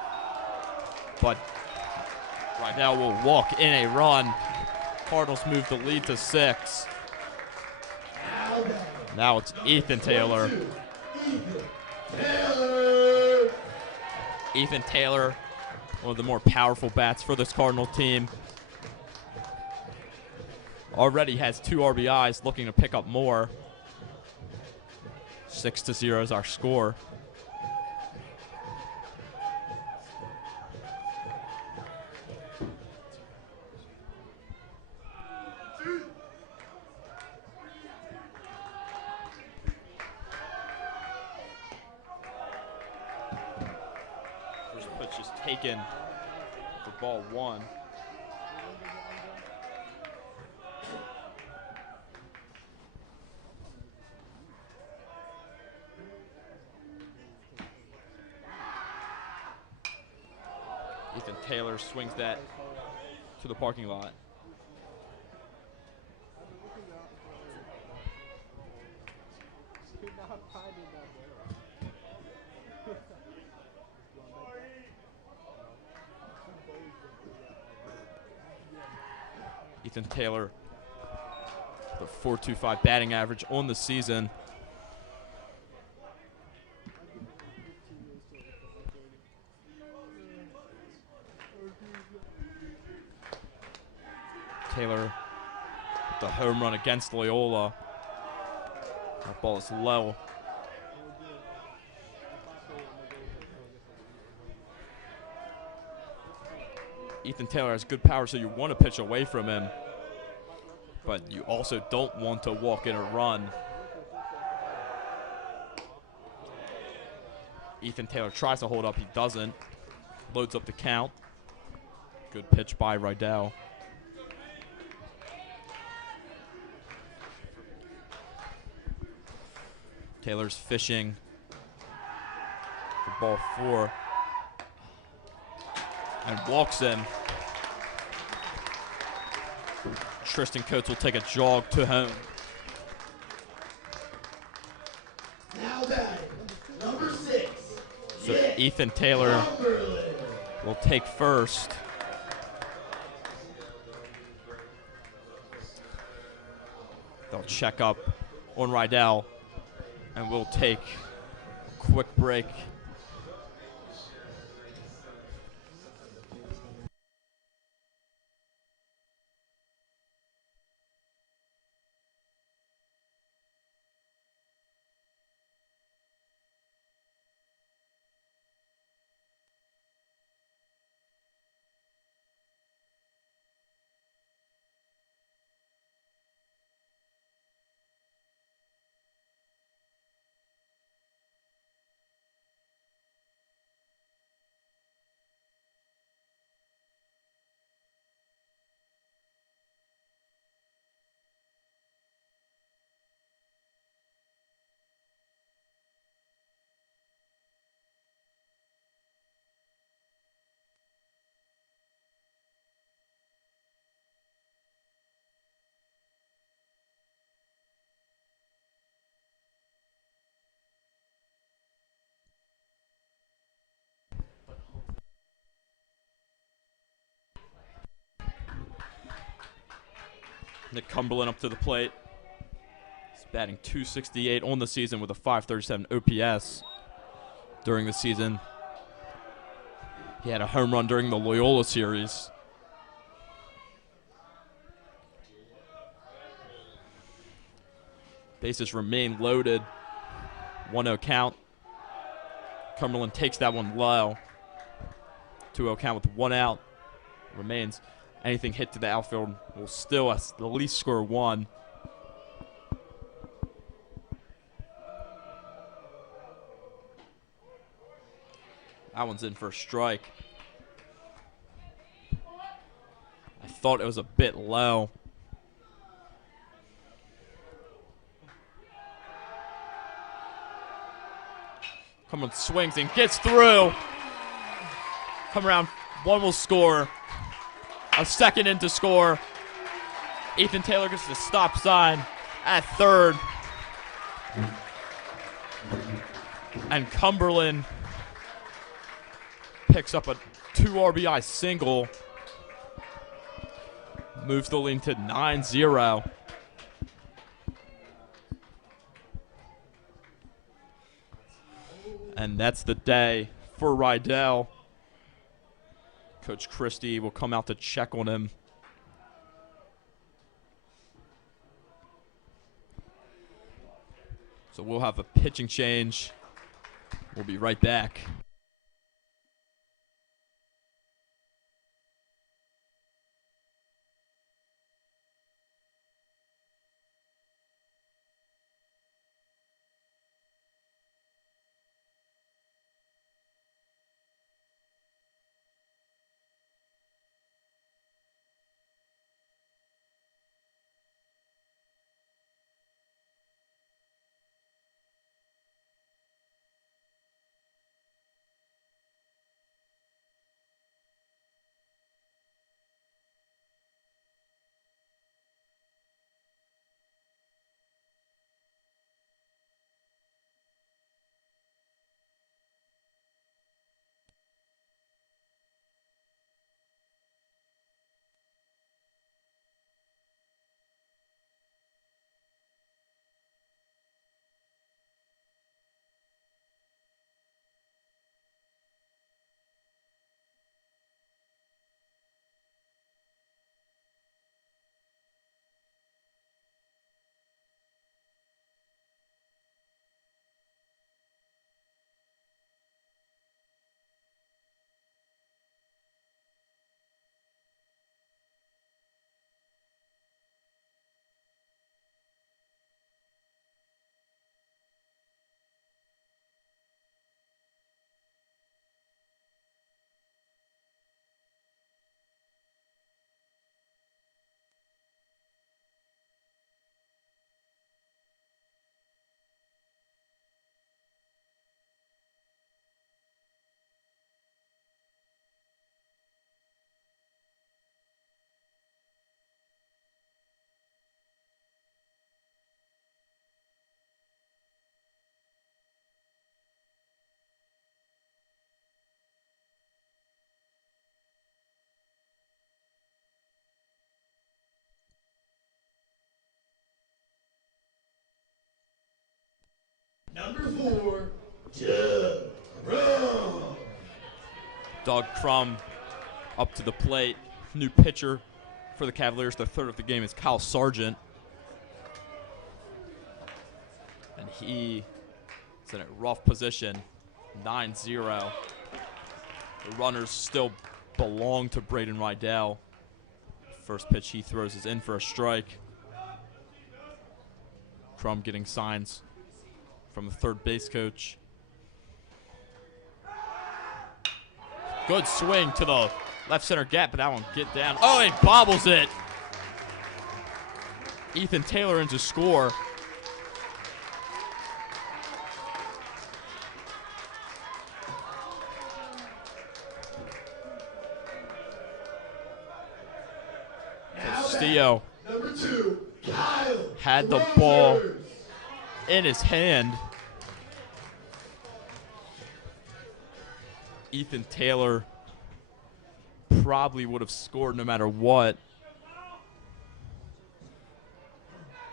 But right now we'll walk in a run. Cardinals move the lead to 6. Now it's Ethan Taylor. Ethan Taylor, one of the more powerful bats for this Cardinal team. Already has 2 RBIs, looking to pick up more. 6-0 is our score. First pitch is taken for ball 1. Ethan Taylor swings that to the parking lot. Ethan Taylor, the .425 batting average on the season. Taylor, the home run against Loyola. That ball is low. Ethan Taylor has good power, so you want to pitch away from him, but you also don't want to walk in a run. Ethan Taylor tries to hold up, he doesn't. Loads up the count. Good pitch by Rydell. Taylor's fishing for ball 4 and walks in. Tristan Coates will take a jog to home. Now batting, number 6. So Ethan Taylor will take first. They'll check up on Rydell, and we'll take a quick break. Nick Cumberland up to the plate. He's batting .268 on the season with a .537 OPS during the season. He had a home run during the Loyola series. Bases remain loaded. 1-0 count. Cumberland takes that one low. 2-0 count with 1 out. Remains. Anything hit to the outfield will still at least score 1. That one's in for a strike. I thought it was a bit low. Cumberland swings and gets through. Come around, 1 will score. A second in to score. Ethan Taylor gets the stop sign at third. And Cumberland picks up a 2 RBI single. Moves the lead to 9-0. And that's the day for Rydell. Coach Christie will come out to check on him. So we'll have a pitching change. We'll be right back. 24, Doug Crum. Doug Crum up to the plate. New pitcher for the Cavaliers. The third of the game is Kyle Sargent. And he is in a rough position, 9-0. The runners still belong to Braden Rydell. First pitch he throws is in for a strike. Crum getting signs from the third base coach. Good swing to the left center gap, but that one get down. Oh, he bobbles it. Ethan Taylor in to score. Castillo Number 2, Kyle had the Rogers. ball in his hand. Ethan Taylor probably would have scored no matter what.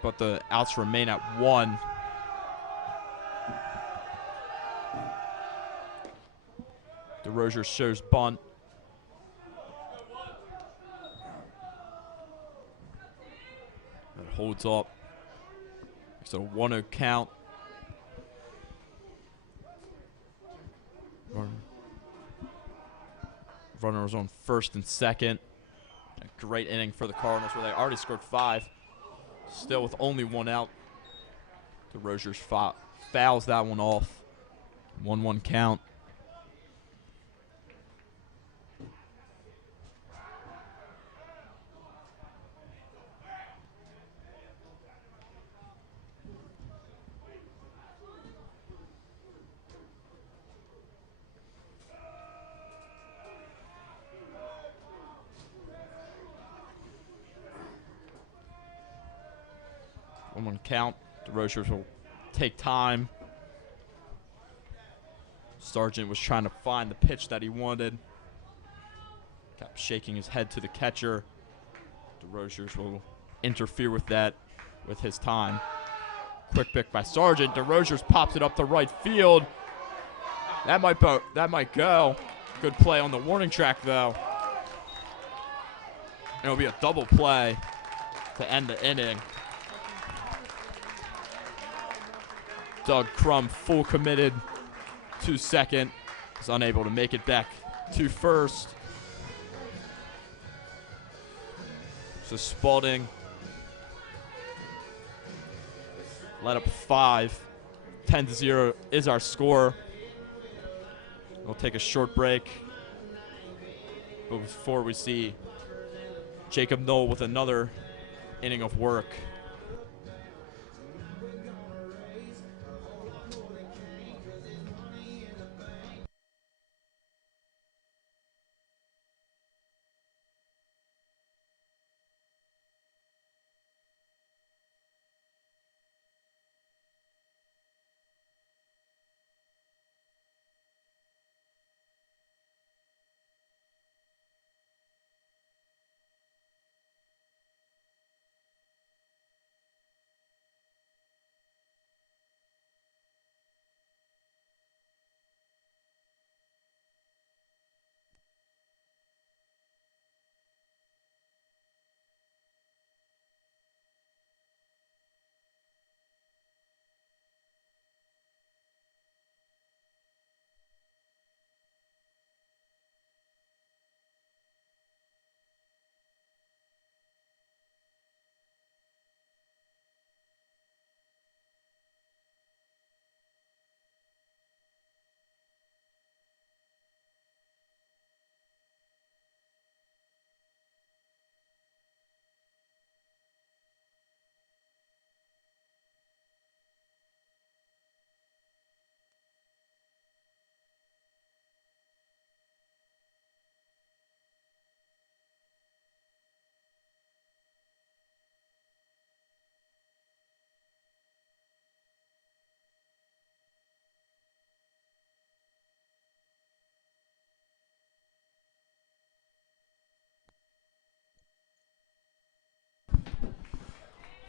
But the outs remain at 1. DeRozier shows bunt. That holds up. It's a 1-0 count. Runner was on first and second. A great inning for the Cardinals where they already scored 5. Still with only 1 out. DeRozier fouls that one off. 1-1 count. One count. The Roziers will take time. Sargent was trying to find the pitch that he wanted. Kept shaking his head to the catcher. The Roziers will interfere with that with his time. Quick pick by Sargent. DeRozier's pops it up the right field. That might go. Good play on the warning track though. It'll be a double play to end the inning. Doug Crum full committed to second. Is unable to make it back to first. So Spalding let up 5. 10-0 is our score. We'll take a short break. But before we see Jacob Knoll with another inning of work.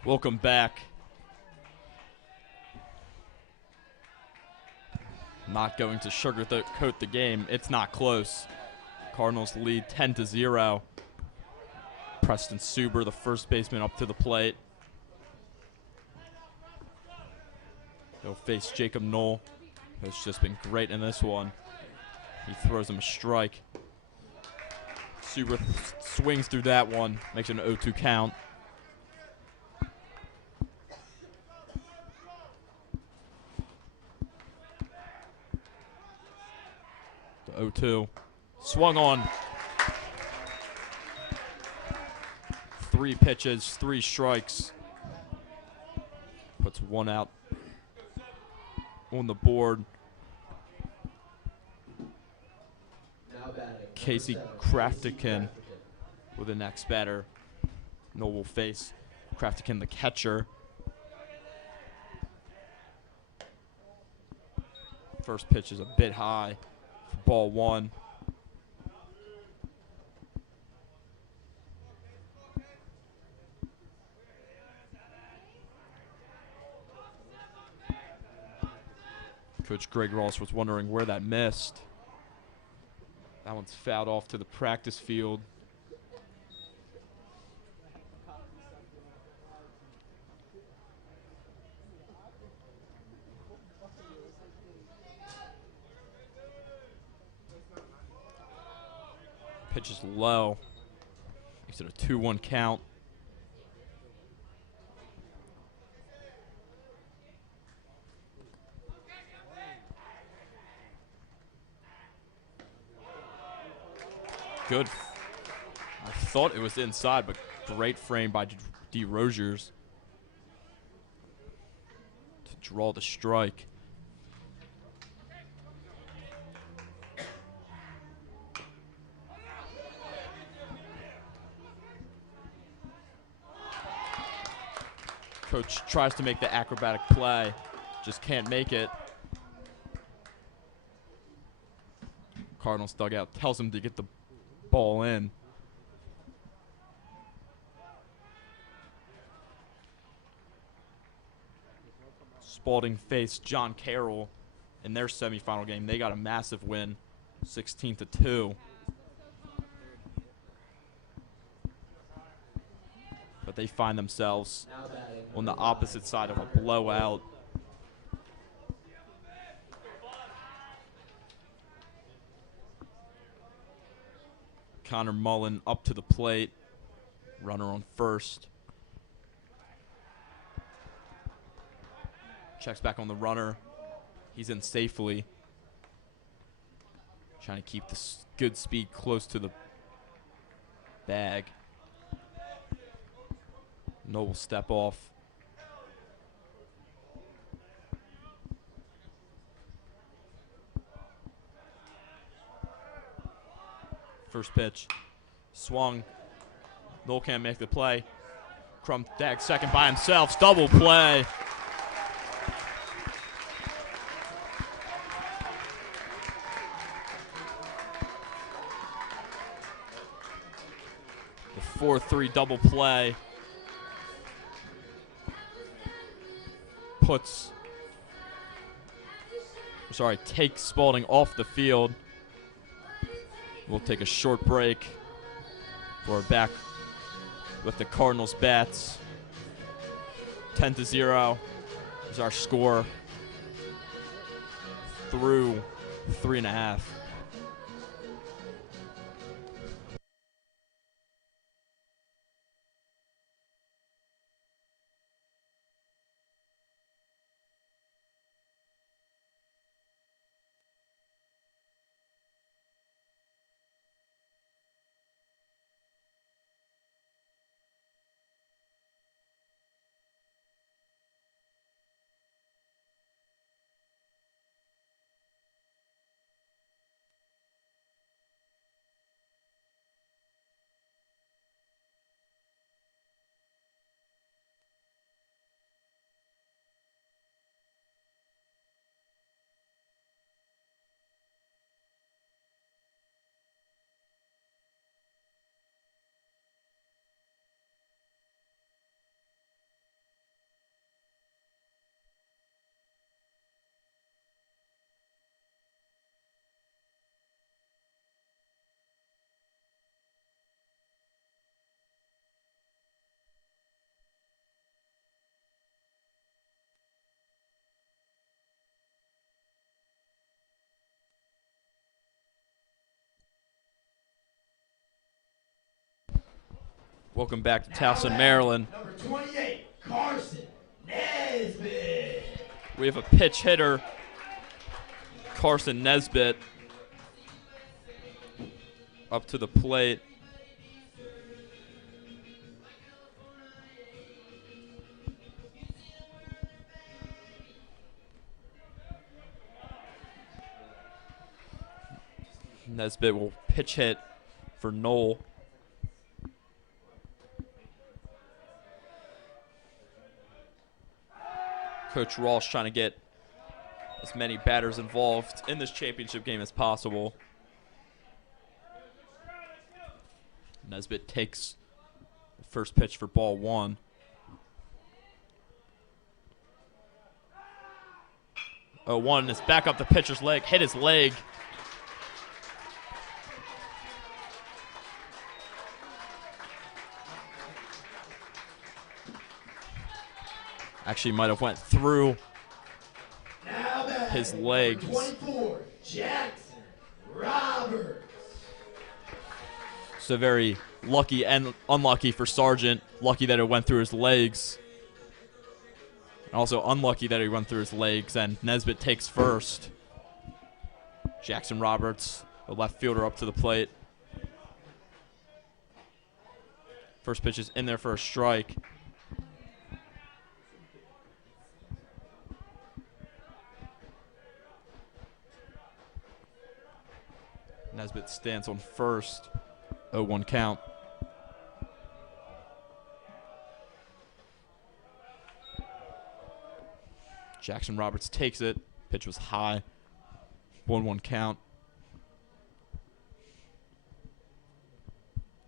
Welcome back. Not going to sugarcoat the game. It's not close. Cardinals lead 10-0. Preston Suber, the first baseman, up to the plate. He'll face Jacob Knoll, who's just been great in this one. He throws him a strike. Suber swings through that one, makes it an 0-2 count. The 0-2. Swung on. 3 pitches, 3 strikes. Puts 1 out on the board. Casey Craftican with the next batter. Knoll will face Craftican, the catcher. First pitch is a bit high for ball 1. Coach Greg Ross was wondering where that missed. That one's fouled off to the practice field. Pitch is low. Makes it a 2-1 count. Good. I thought it was inside, but great frame by D. Rogers to draw the strike. Coach tries to make the acrobatic play, just can't make it. Cardinals dugout tells him to get the ball in. Spalding faced John Carroll in their semifinal game. They got a massive win, 16-2. But they find themselves on the opposite side of a blowout. Connor Mullen up to the plate. Runner on first. Checks back on the runner. He's in safely. Trying to keep this good speed close to the bag. Knoll will step off. First pitch, swung. Knoll can't make the play. Crum tags second by himself. Double play. The 4-3 double play takes Spalding off the field. We'll take a short break. We're back with the Cardinals bats. 10-0 is our score through 3.5. Welcome back to Towson, Maryland. Number 28, Carson Nesbitt. We have a pitch hitter, Carson Nesbitt, up to the plate. Nesbitt will pitch hit for Knoll. Coach Walsh trying to get as many batters involved in this championship game as possible. Nesbitt takes the first pitch for ball 1. Oh, 1 is back up the pitcher's leg, hit his leg. Actually might have went through his legs. 24, Jackson Roberts. So very lucky and unlucky for Sargent. Lucky that it went through his legs. And also unlucky that it went through his legs. And Nesbitt takes first. Jackson Roberts, the left fielder, up to the plate. First pitch is in there for a strike. Nesbitt stands on first. 0-1 count. Jackson Roberts takes it. Pitch was high. 1-1 count.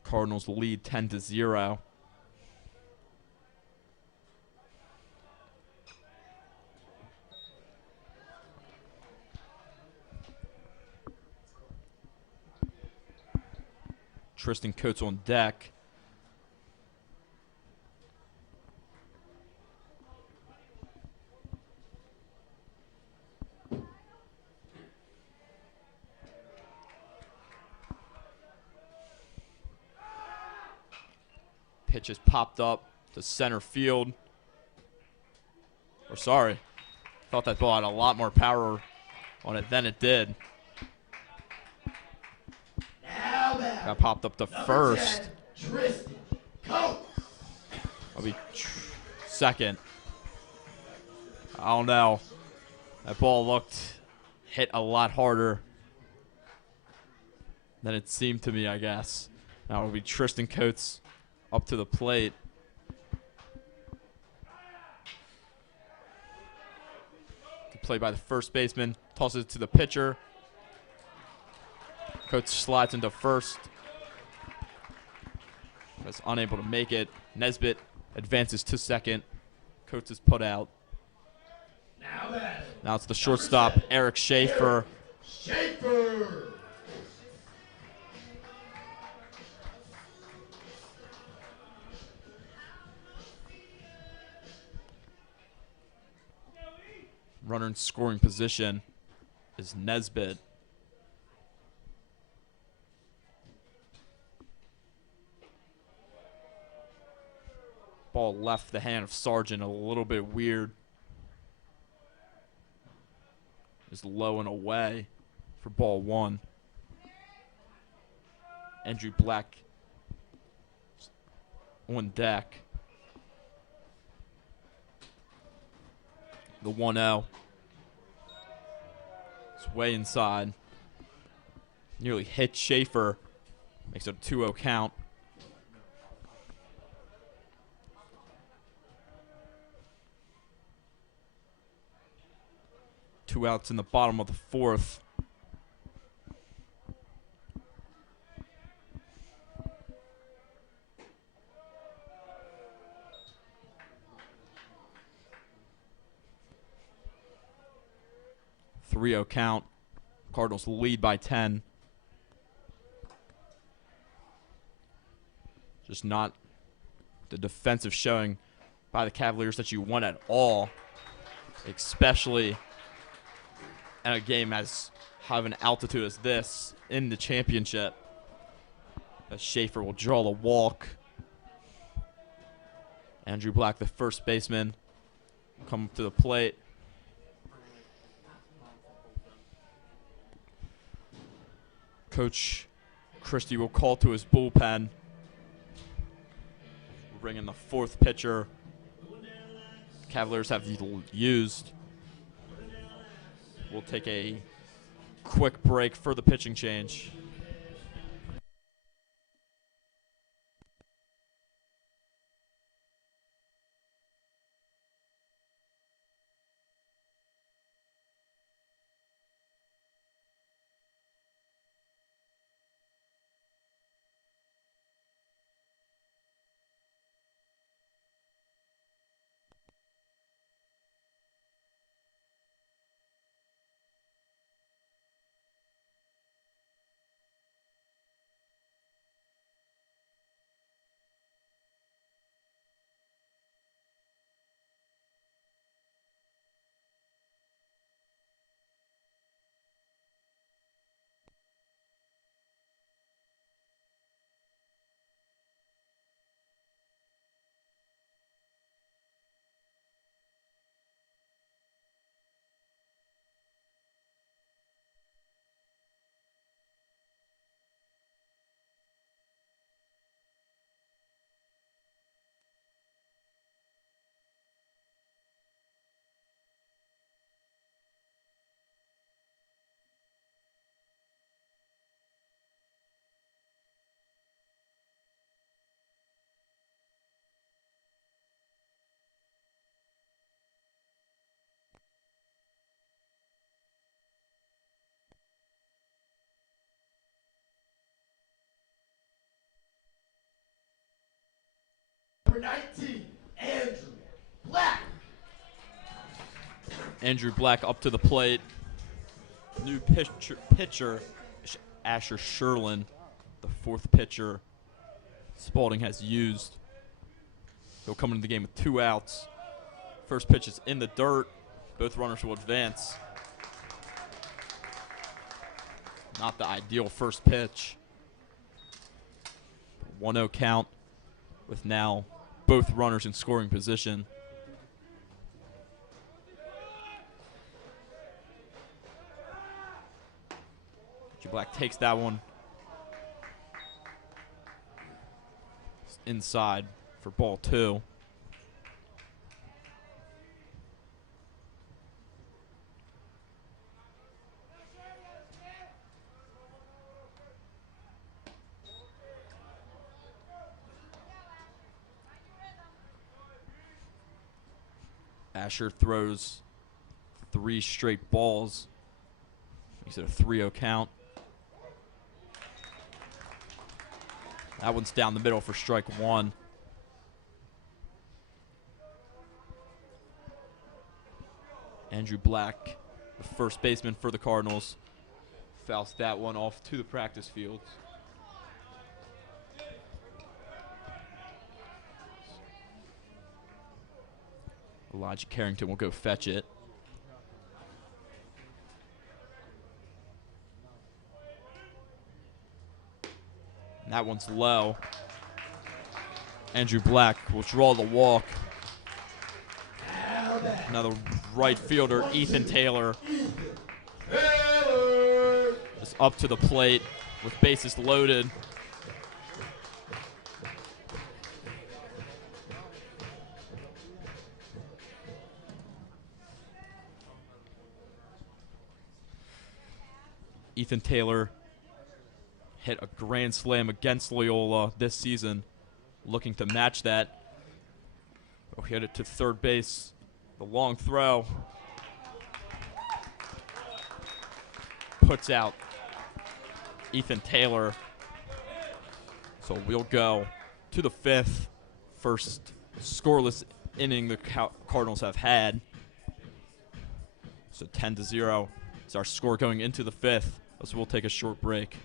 Cardinals lead 10-0. Tristan Coates on deck. Pitch has popped up to center field. Or sorry, thought that ball had a lot more power on it than it did. Got popped up to first. 10, Tristan Coates. I'll be second. I don't know. That ball looked hit a lot harder than it seemed to me, I guess. Now it'll be Tristan Coates up to the plate. Play by the first baseman. Tosses it to the pitcher. Coates slides into first. Was unable to make it. Nesbitt advances to second. Coates is put out. Now it's the shortstop, Eric Schaefer. Schaefer. Runner in scoring position is Nesbitt. Ball left the hand of Sargent a little bit weird. Is low and away for ball 1. Andrew Black on deck. The 1-0. It's way inside. Nearly hit Schaefer. Makes it a 2-0 count. Two outs in the bottom of the 4th. .30 count. Cardinals lead by 10. Just not the defensive showing by the Cavaliers that you want at all, especially in a game as high of an altitude as this in the championship. As Schaefer will draw the walk. Andrew Black, the first baseman, come to the plate. Coach Christie will call to his bullpen. Bring in the fourth pitcher. Cavaliers have used. We'll take a quick break for the pitching change. Number 19, Andrew Black. Andrew Black up to the plate. New pitcher Asher Sherlin, the fourth pitcher Spalding has used. He'll come into the game with 2 outs. First pitch is in the dirt. Both runners will advance. Not the ideal first pitch. 1-0 count with now both runners in scoring position. Black takes that one inside for ball 2. Asher throws 3 straight balls. He's at a 3-0 count. That one's down the middle for strike 1. Andrew Black, the first baseman for the Cardinals, fouls that one off to the practice fields. Elijah Carrington will go fetch it. And that one's low. Andrew Black will draw the walk. Another right fielder, Ethan Taylor, is up to the plate with bases loaded. Ethan Taylor hit a grand slam against Loyola this season, looking to match that. Oh, he hit it to third base. The long throw puts out Ethan Taylor. So we'll go to the 5th. First scoreless inning the Cardinals have had. So 10-0 is our score going into the 5th. So we'll take a short break.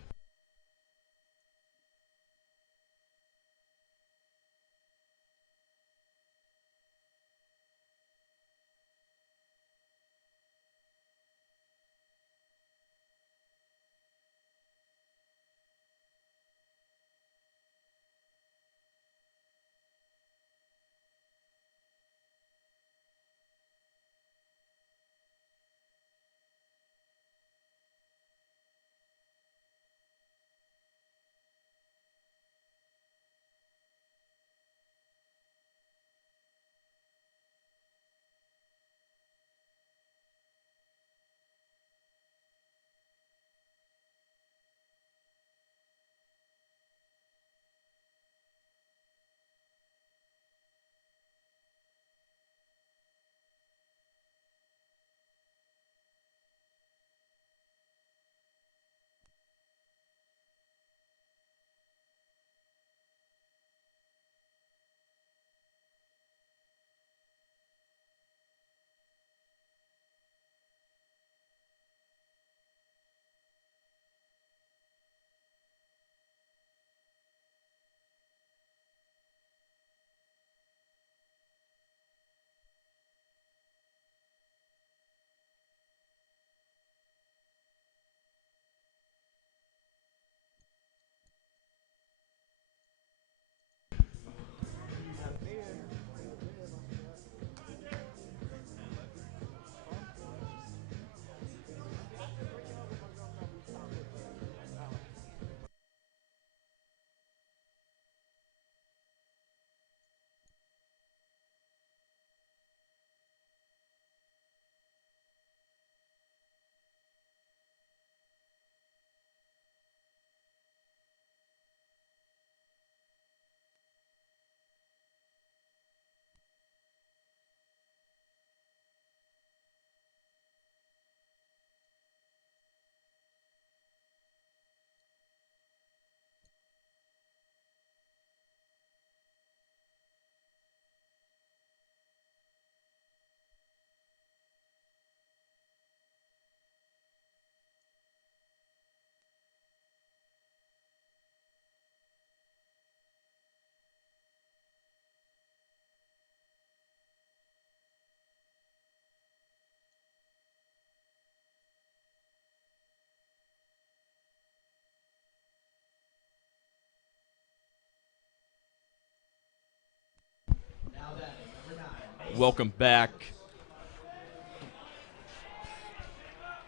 Welcome back.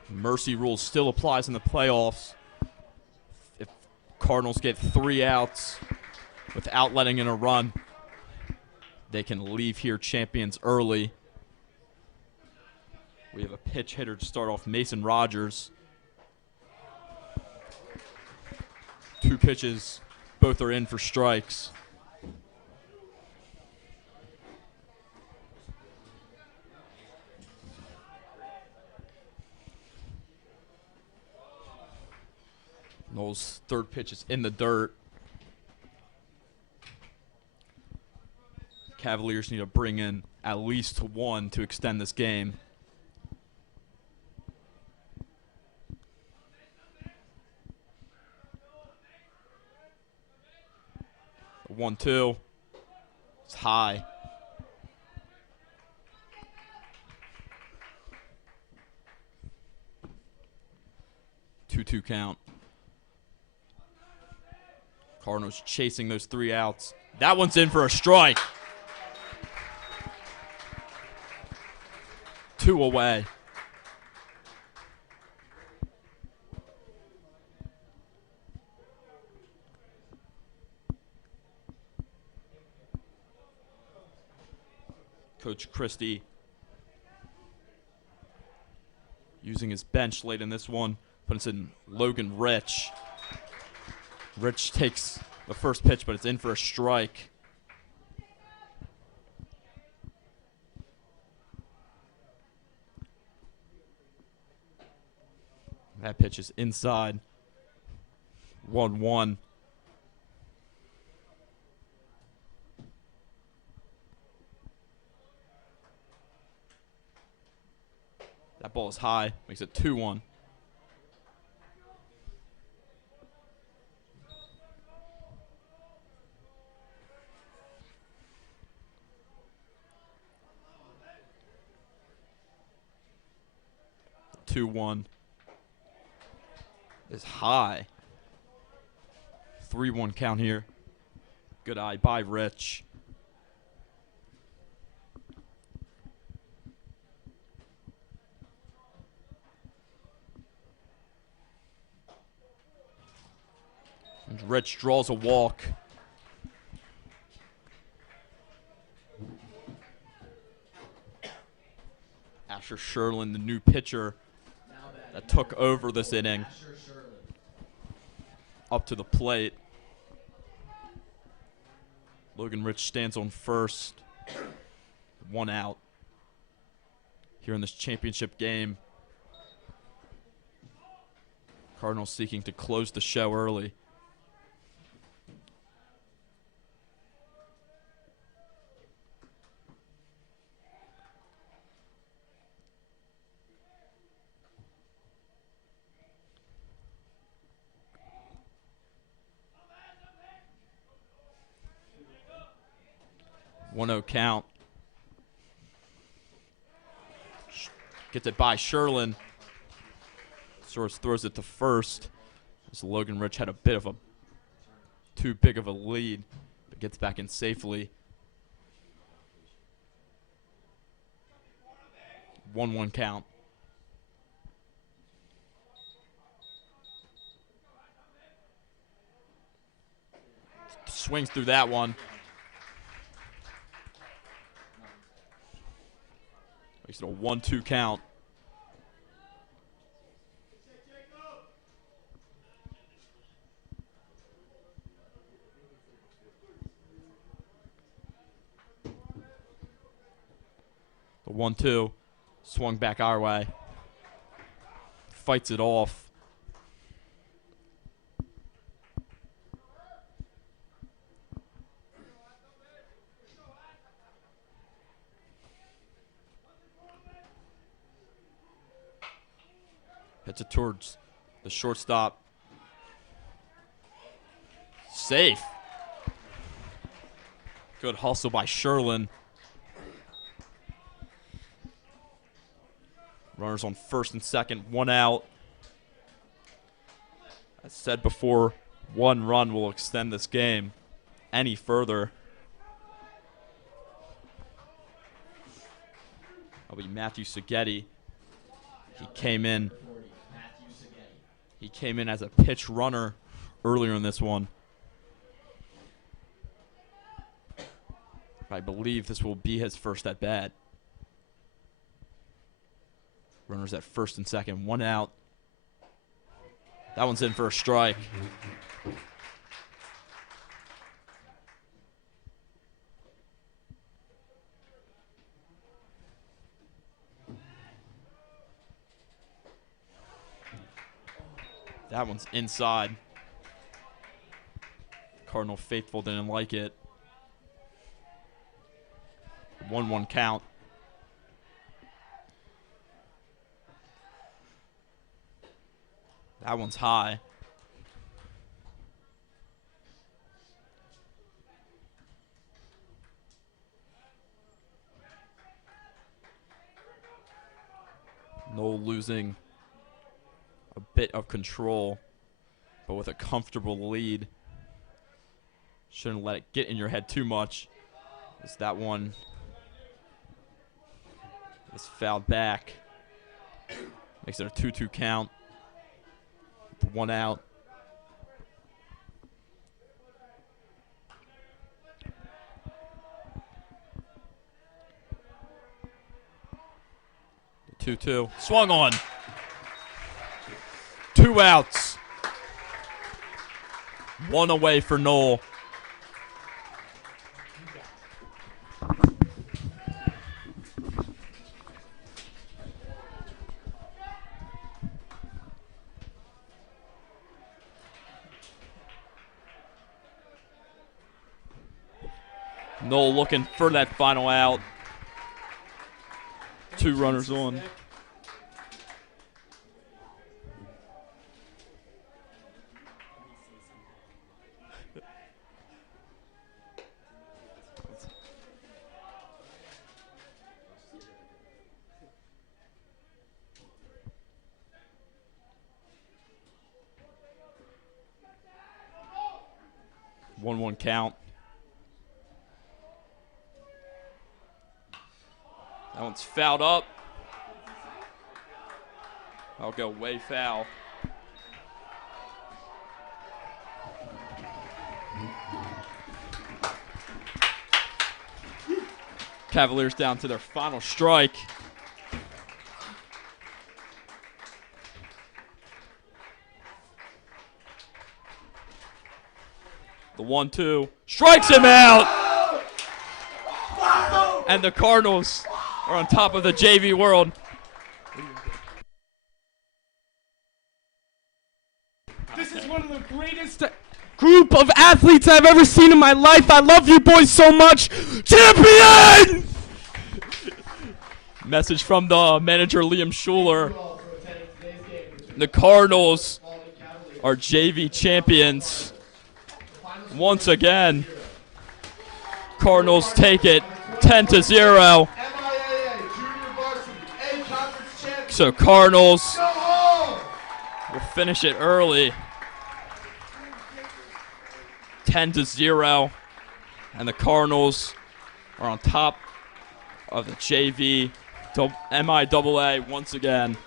Mercy rule still applies in the playoffs. If Cardinals get 3 outs without letting in a run, they can leave here champions early. We have a pitch hitter to start off, Mason Rogers. 2 pitches, both are in for strikes. Noel's third pitch is in the dirt. Cavaliers need to bring in at least 1 to extend this game. The 1-2. It's high. Two count. Cardinals chasing those 3 outs. That one's in for a strike. 2 away. Coach Christie using his bench late in this one. Puts in Logan Rich. Rich takes the first pitch, but it's in for a strike. That pitch is inside. 1-1. That ball is high. Makes it 2-1. Is high. 3-1 count here. Good eye by Rich. And Rich draws a walk. Asher Sherlin, the new pitcher that took over this inning, up to the plate. Logan Rich stands on first. 1 out here in this championship game. Cardinals seeking to close the show early. One-0 count. Gets it by Sherlin. Source throws it to first. As Logan Rich had a bit of a too big of a lead, but gets back in safely. 1-1 count. Swings through that one. Makes it a 1-2 count. The 1-2 swung back our way. Fights it off. Hits it towards the shortstop. Safe. Good hustle by Sherlin. Runners on first and second, 1 out. As said before, 1 run will extend this game any further. That'll be Matthew Seghetti. He came in as a pitch runner earlier in this one. I believe this will be his first at bat. Runners at first and second, 1 out. That one's in for a strike. That one's inside. Cardinal faithful didn't like it. 1-1 count. That one's high. Noel losing a bit of control, but with a comfortable lead. Shouldn't let it get in your head too much. As that one is fouled back. Makes it a 2-2 count. 1 out. The 2-2. Swung on. 2 outs. 1 away for Noel. Noel looking for that final out. 2 runners on. One count. That one's fouled up. I'll go way foul. Cavaliers down to their final strike. The 1-2 strikes him out. And the Cardinals are on top of the JV world. This is one of the greatest group of athletes I've ever seen in my life. I love you boys so much. Champion! Message from the manager, Liam Schuler. The Cardinals are JV champions. Once again, Cardinals take it 10-0. So Cardinals will finish it early, 10-0, and the Cardinals are on top of the JV MIAA once again.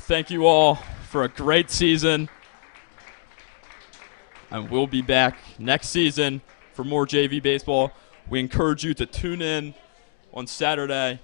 Thank you all for a great season, and we'll be back next season for more JV baseball. We encourage you to tune in on Saturday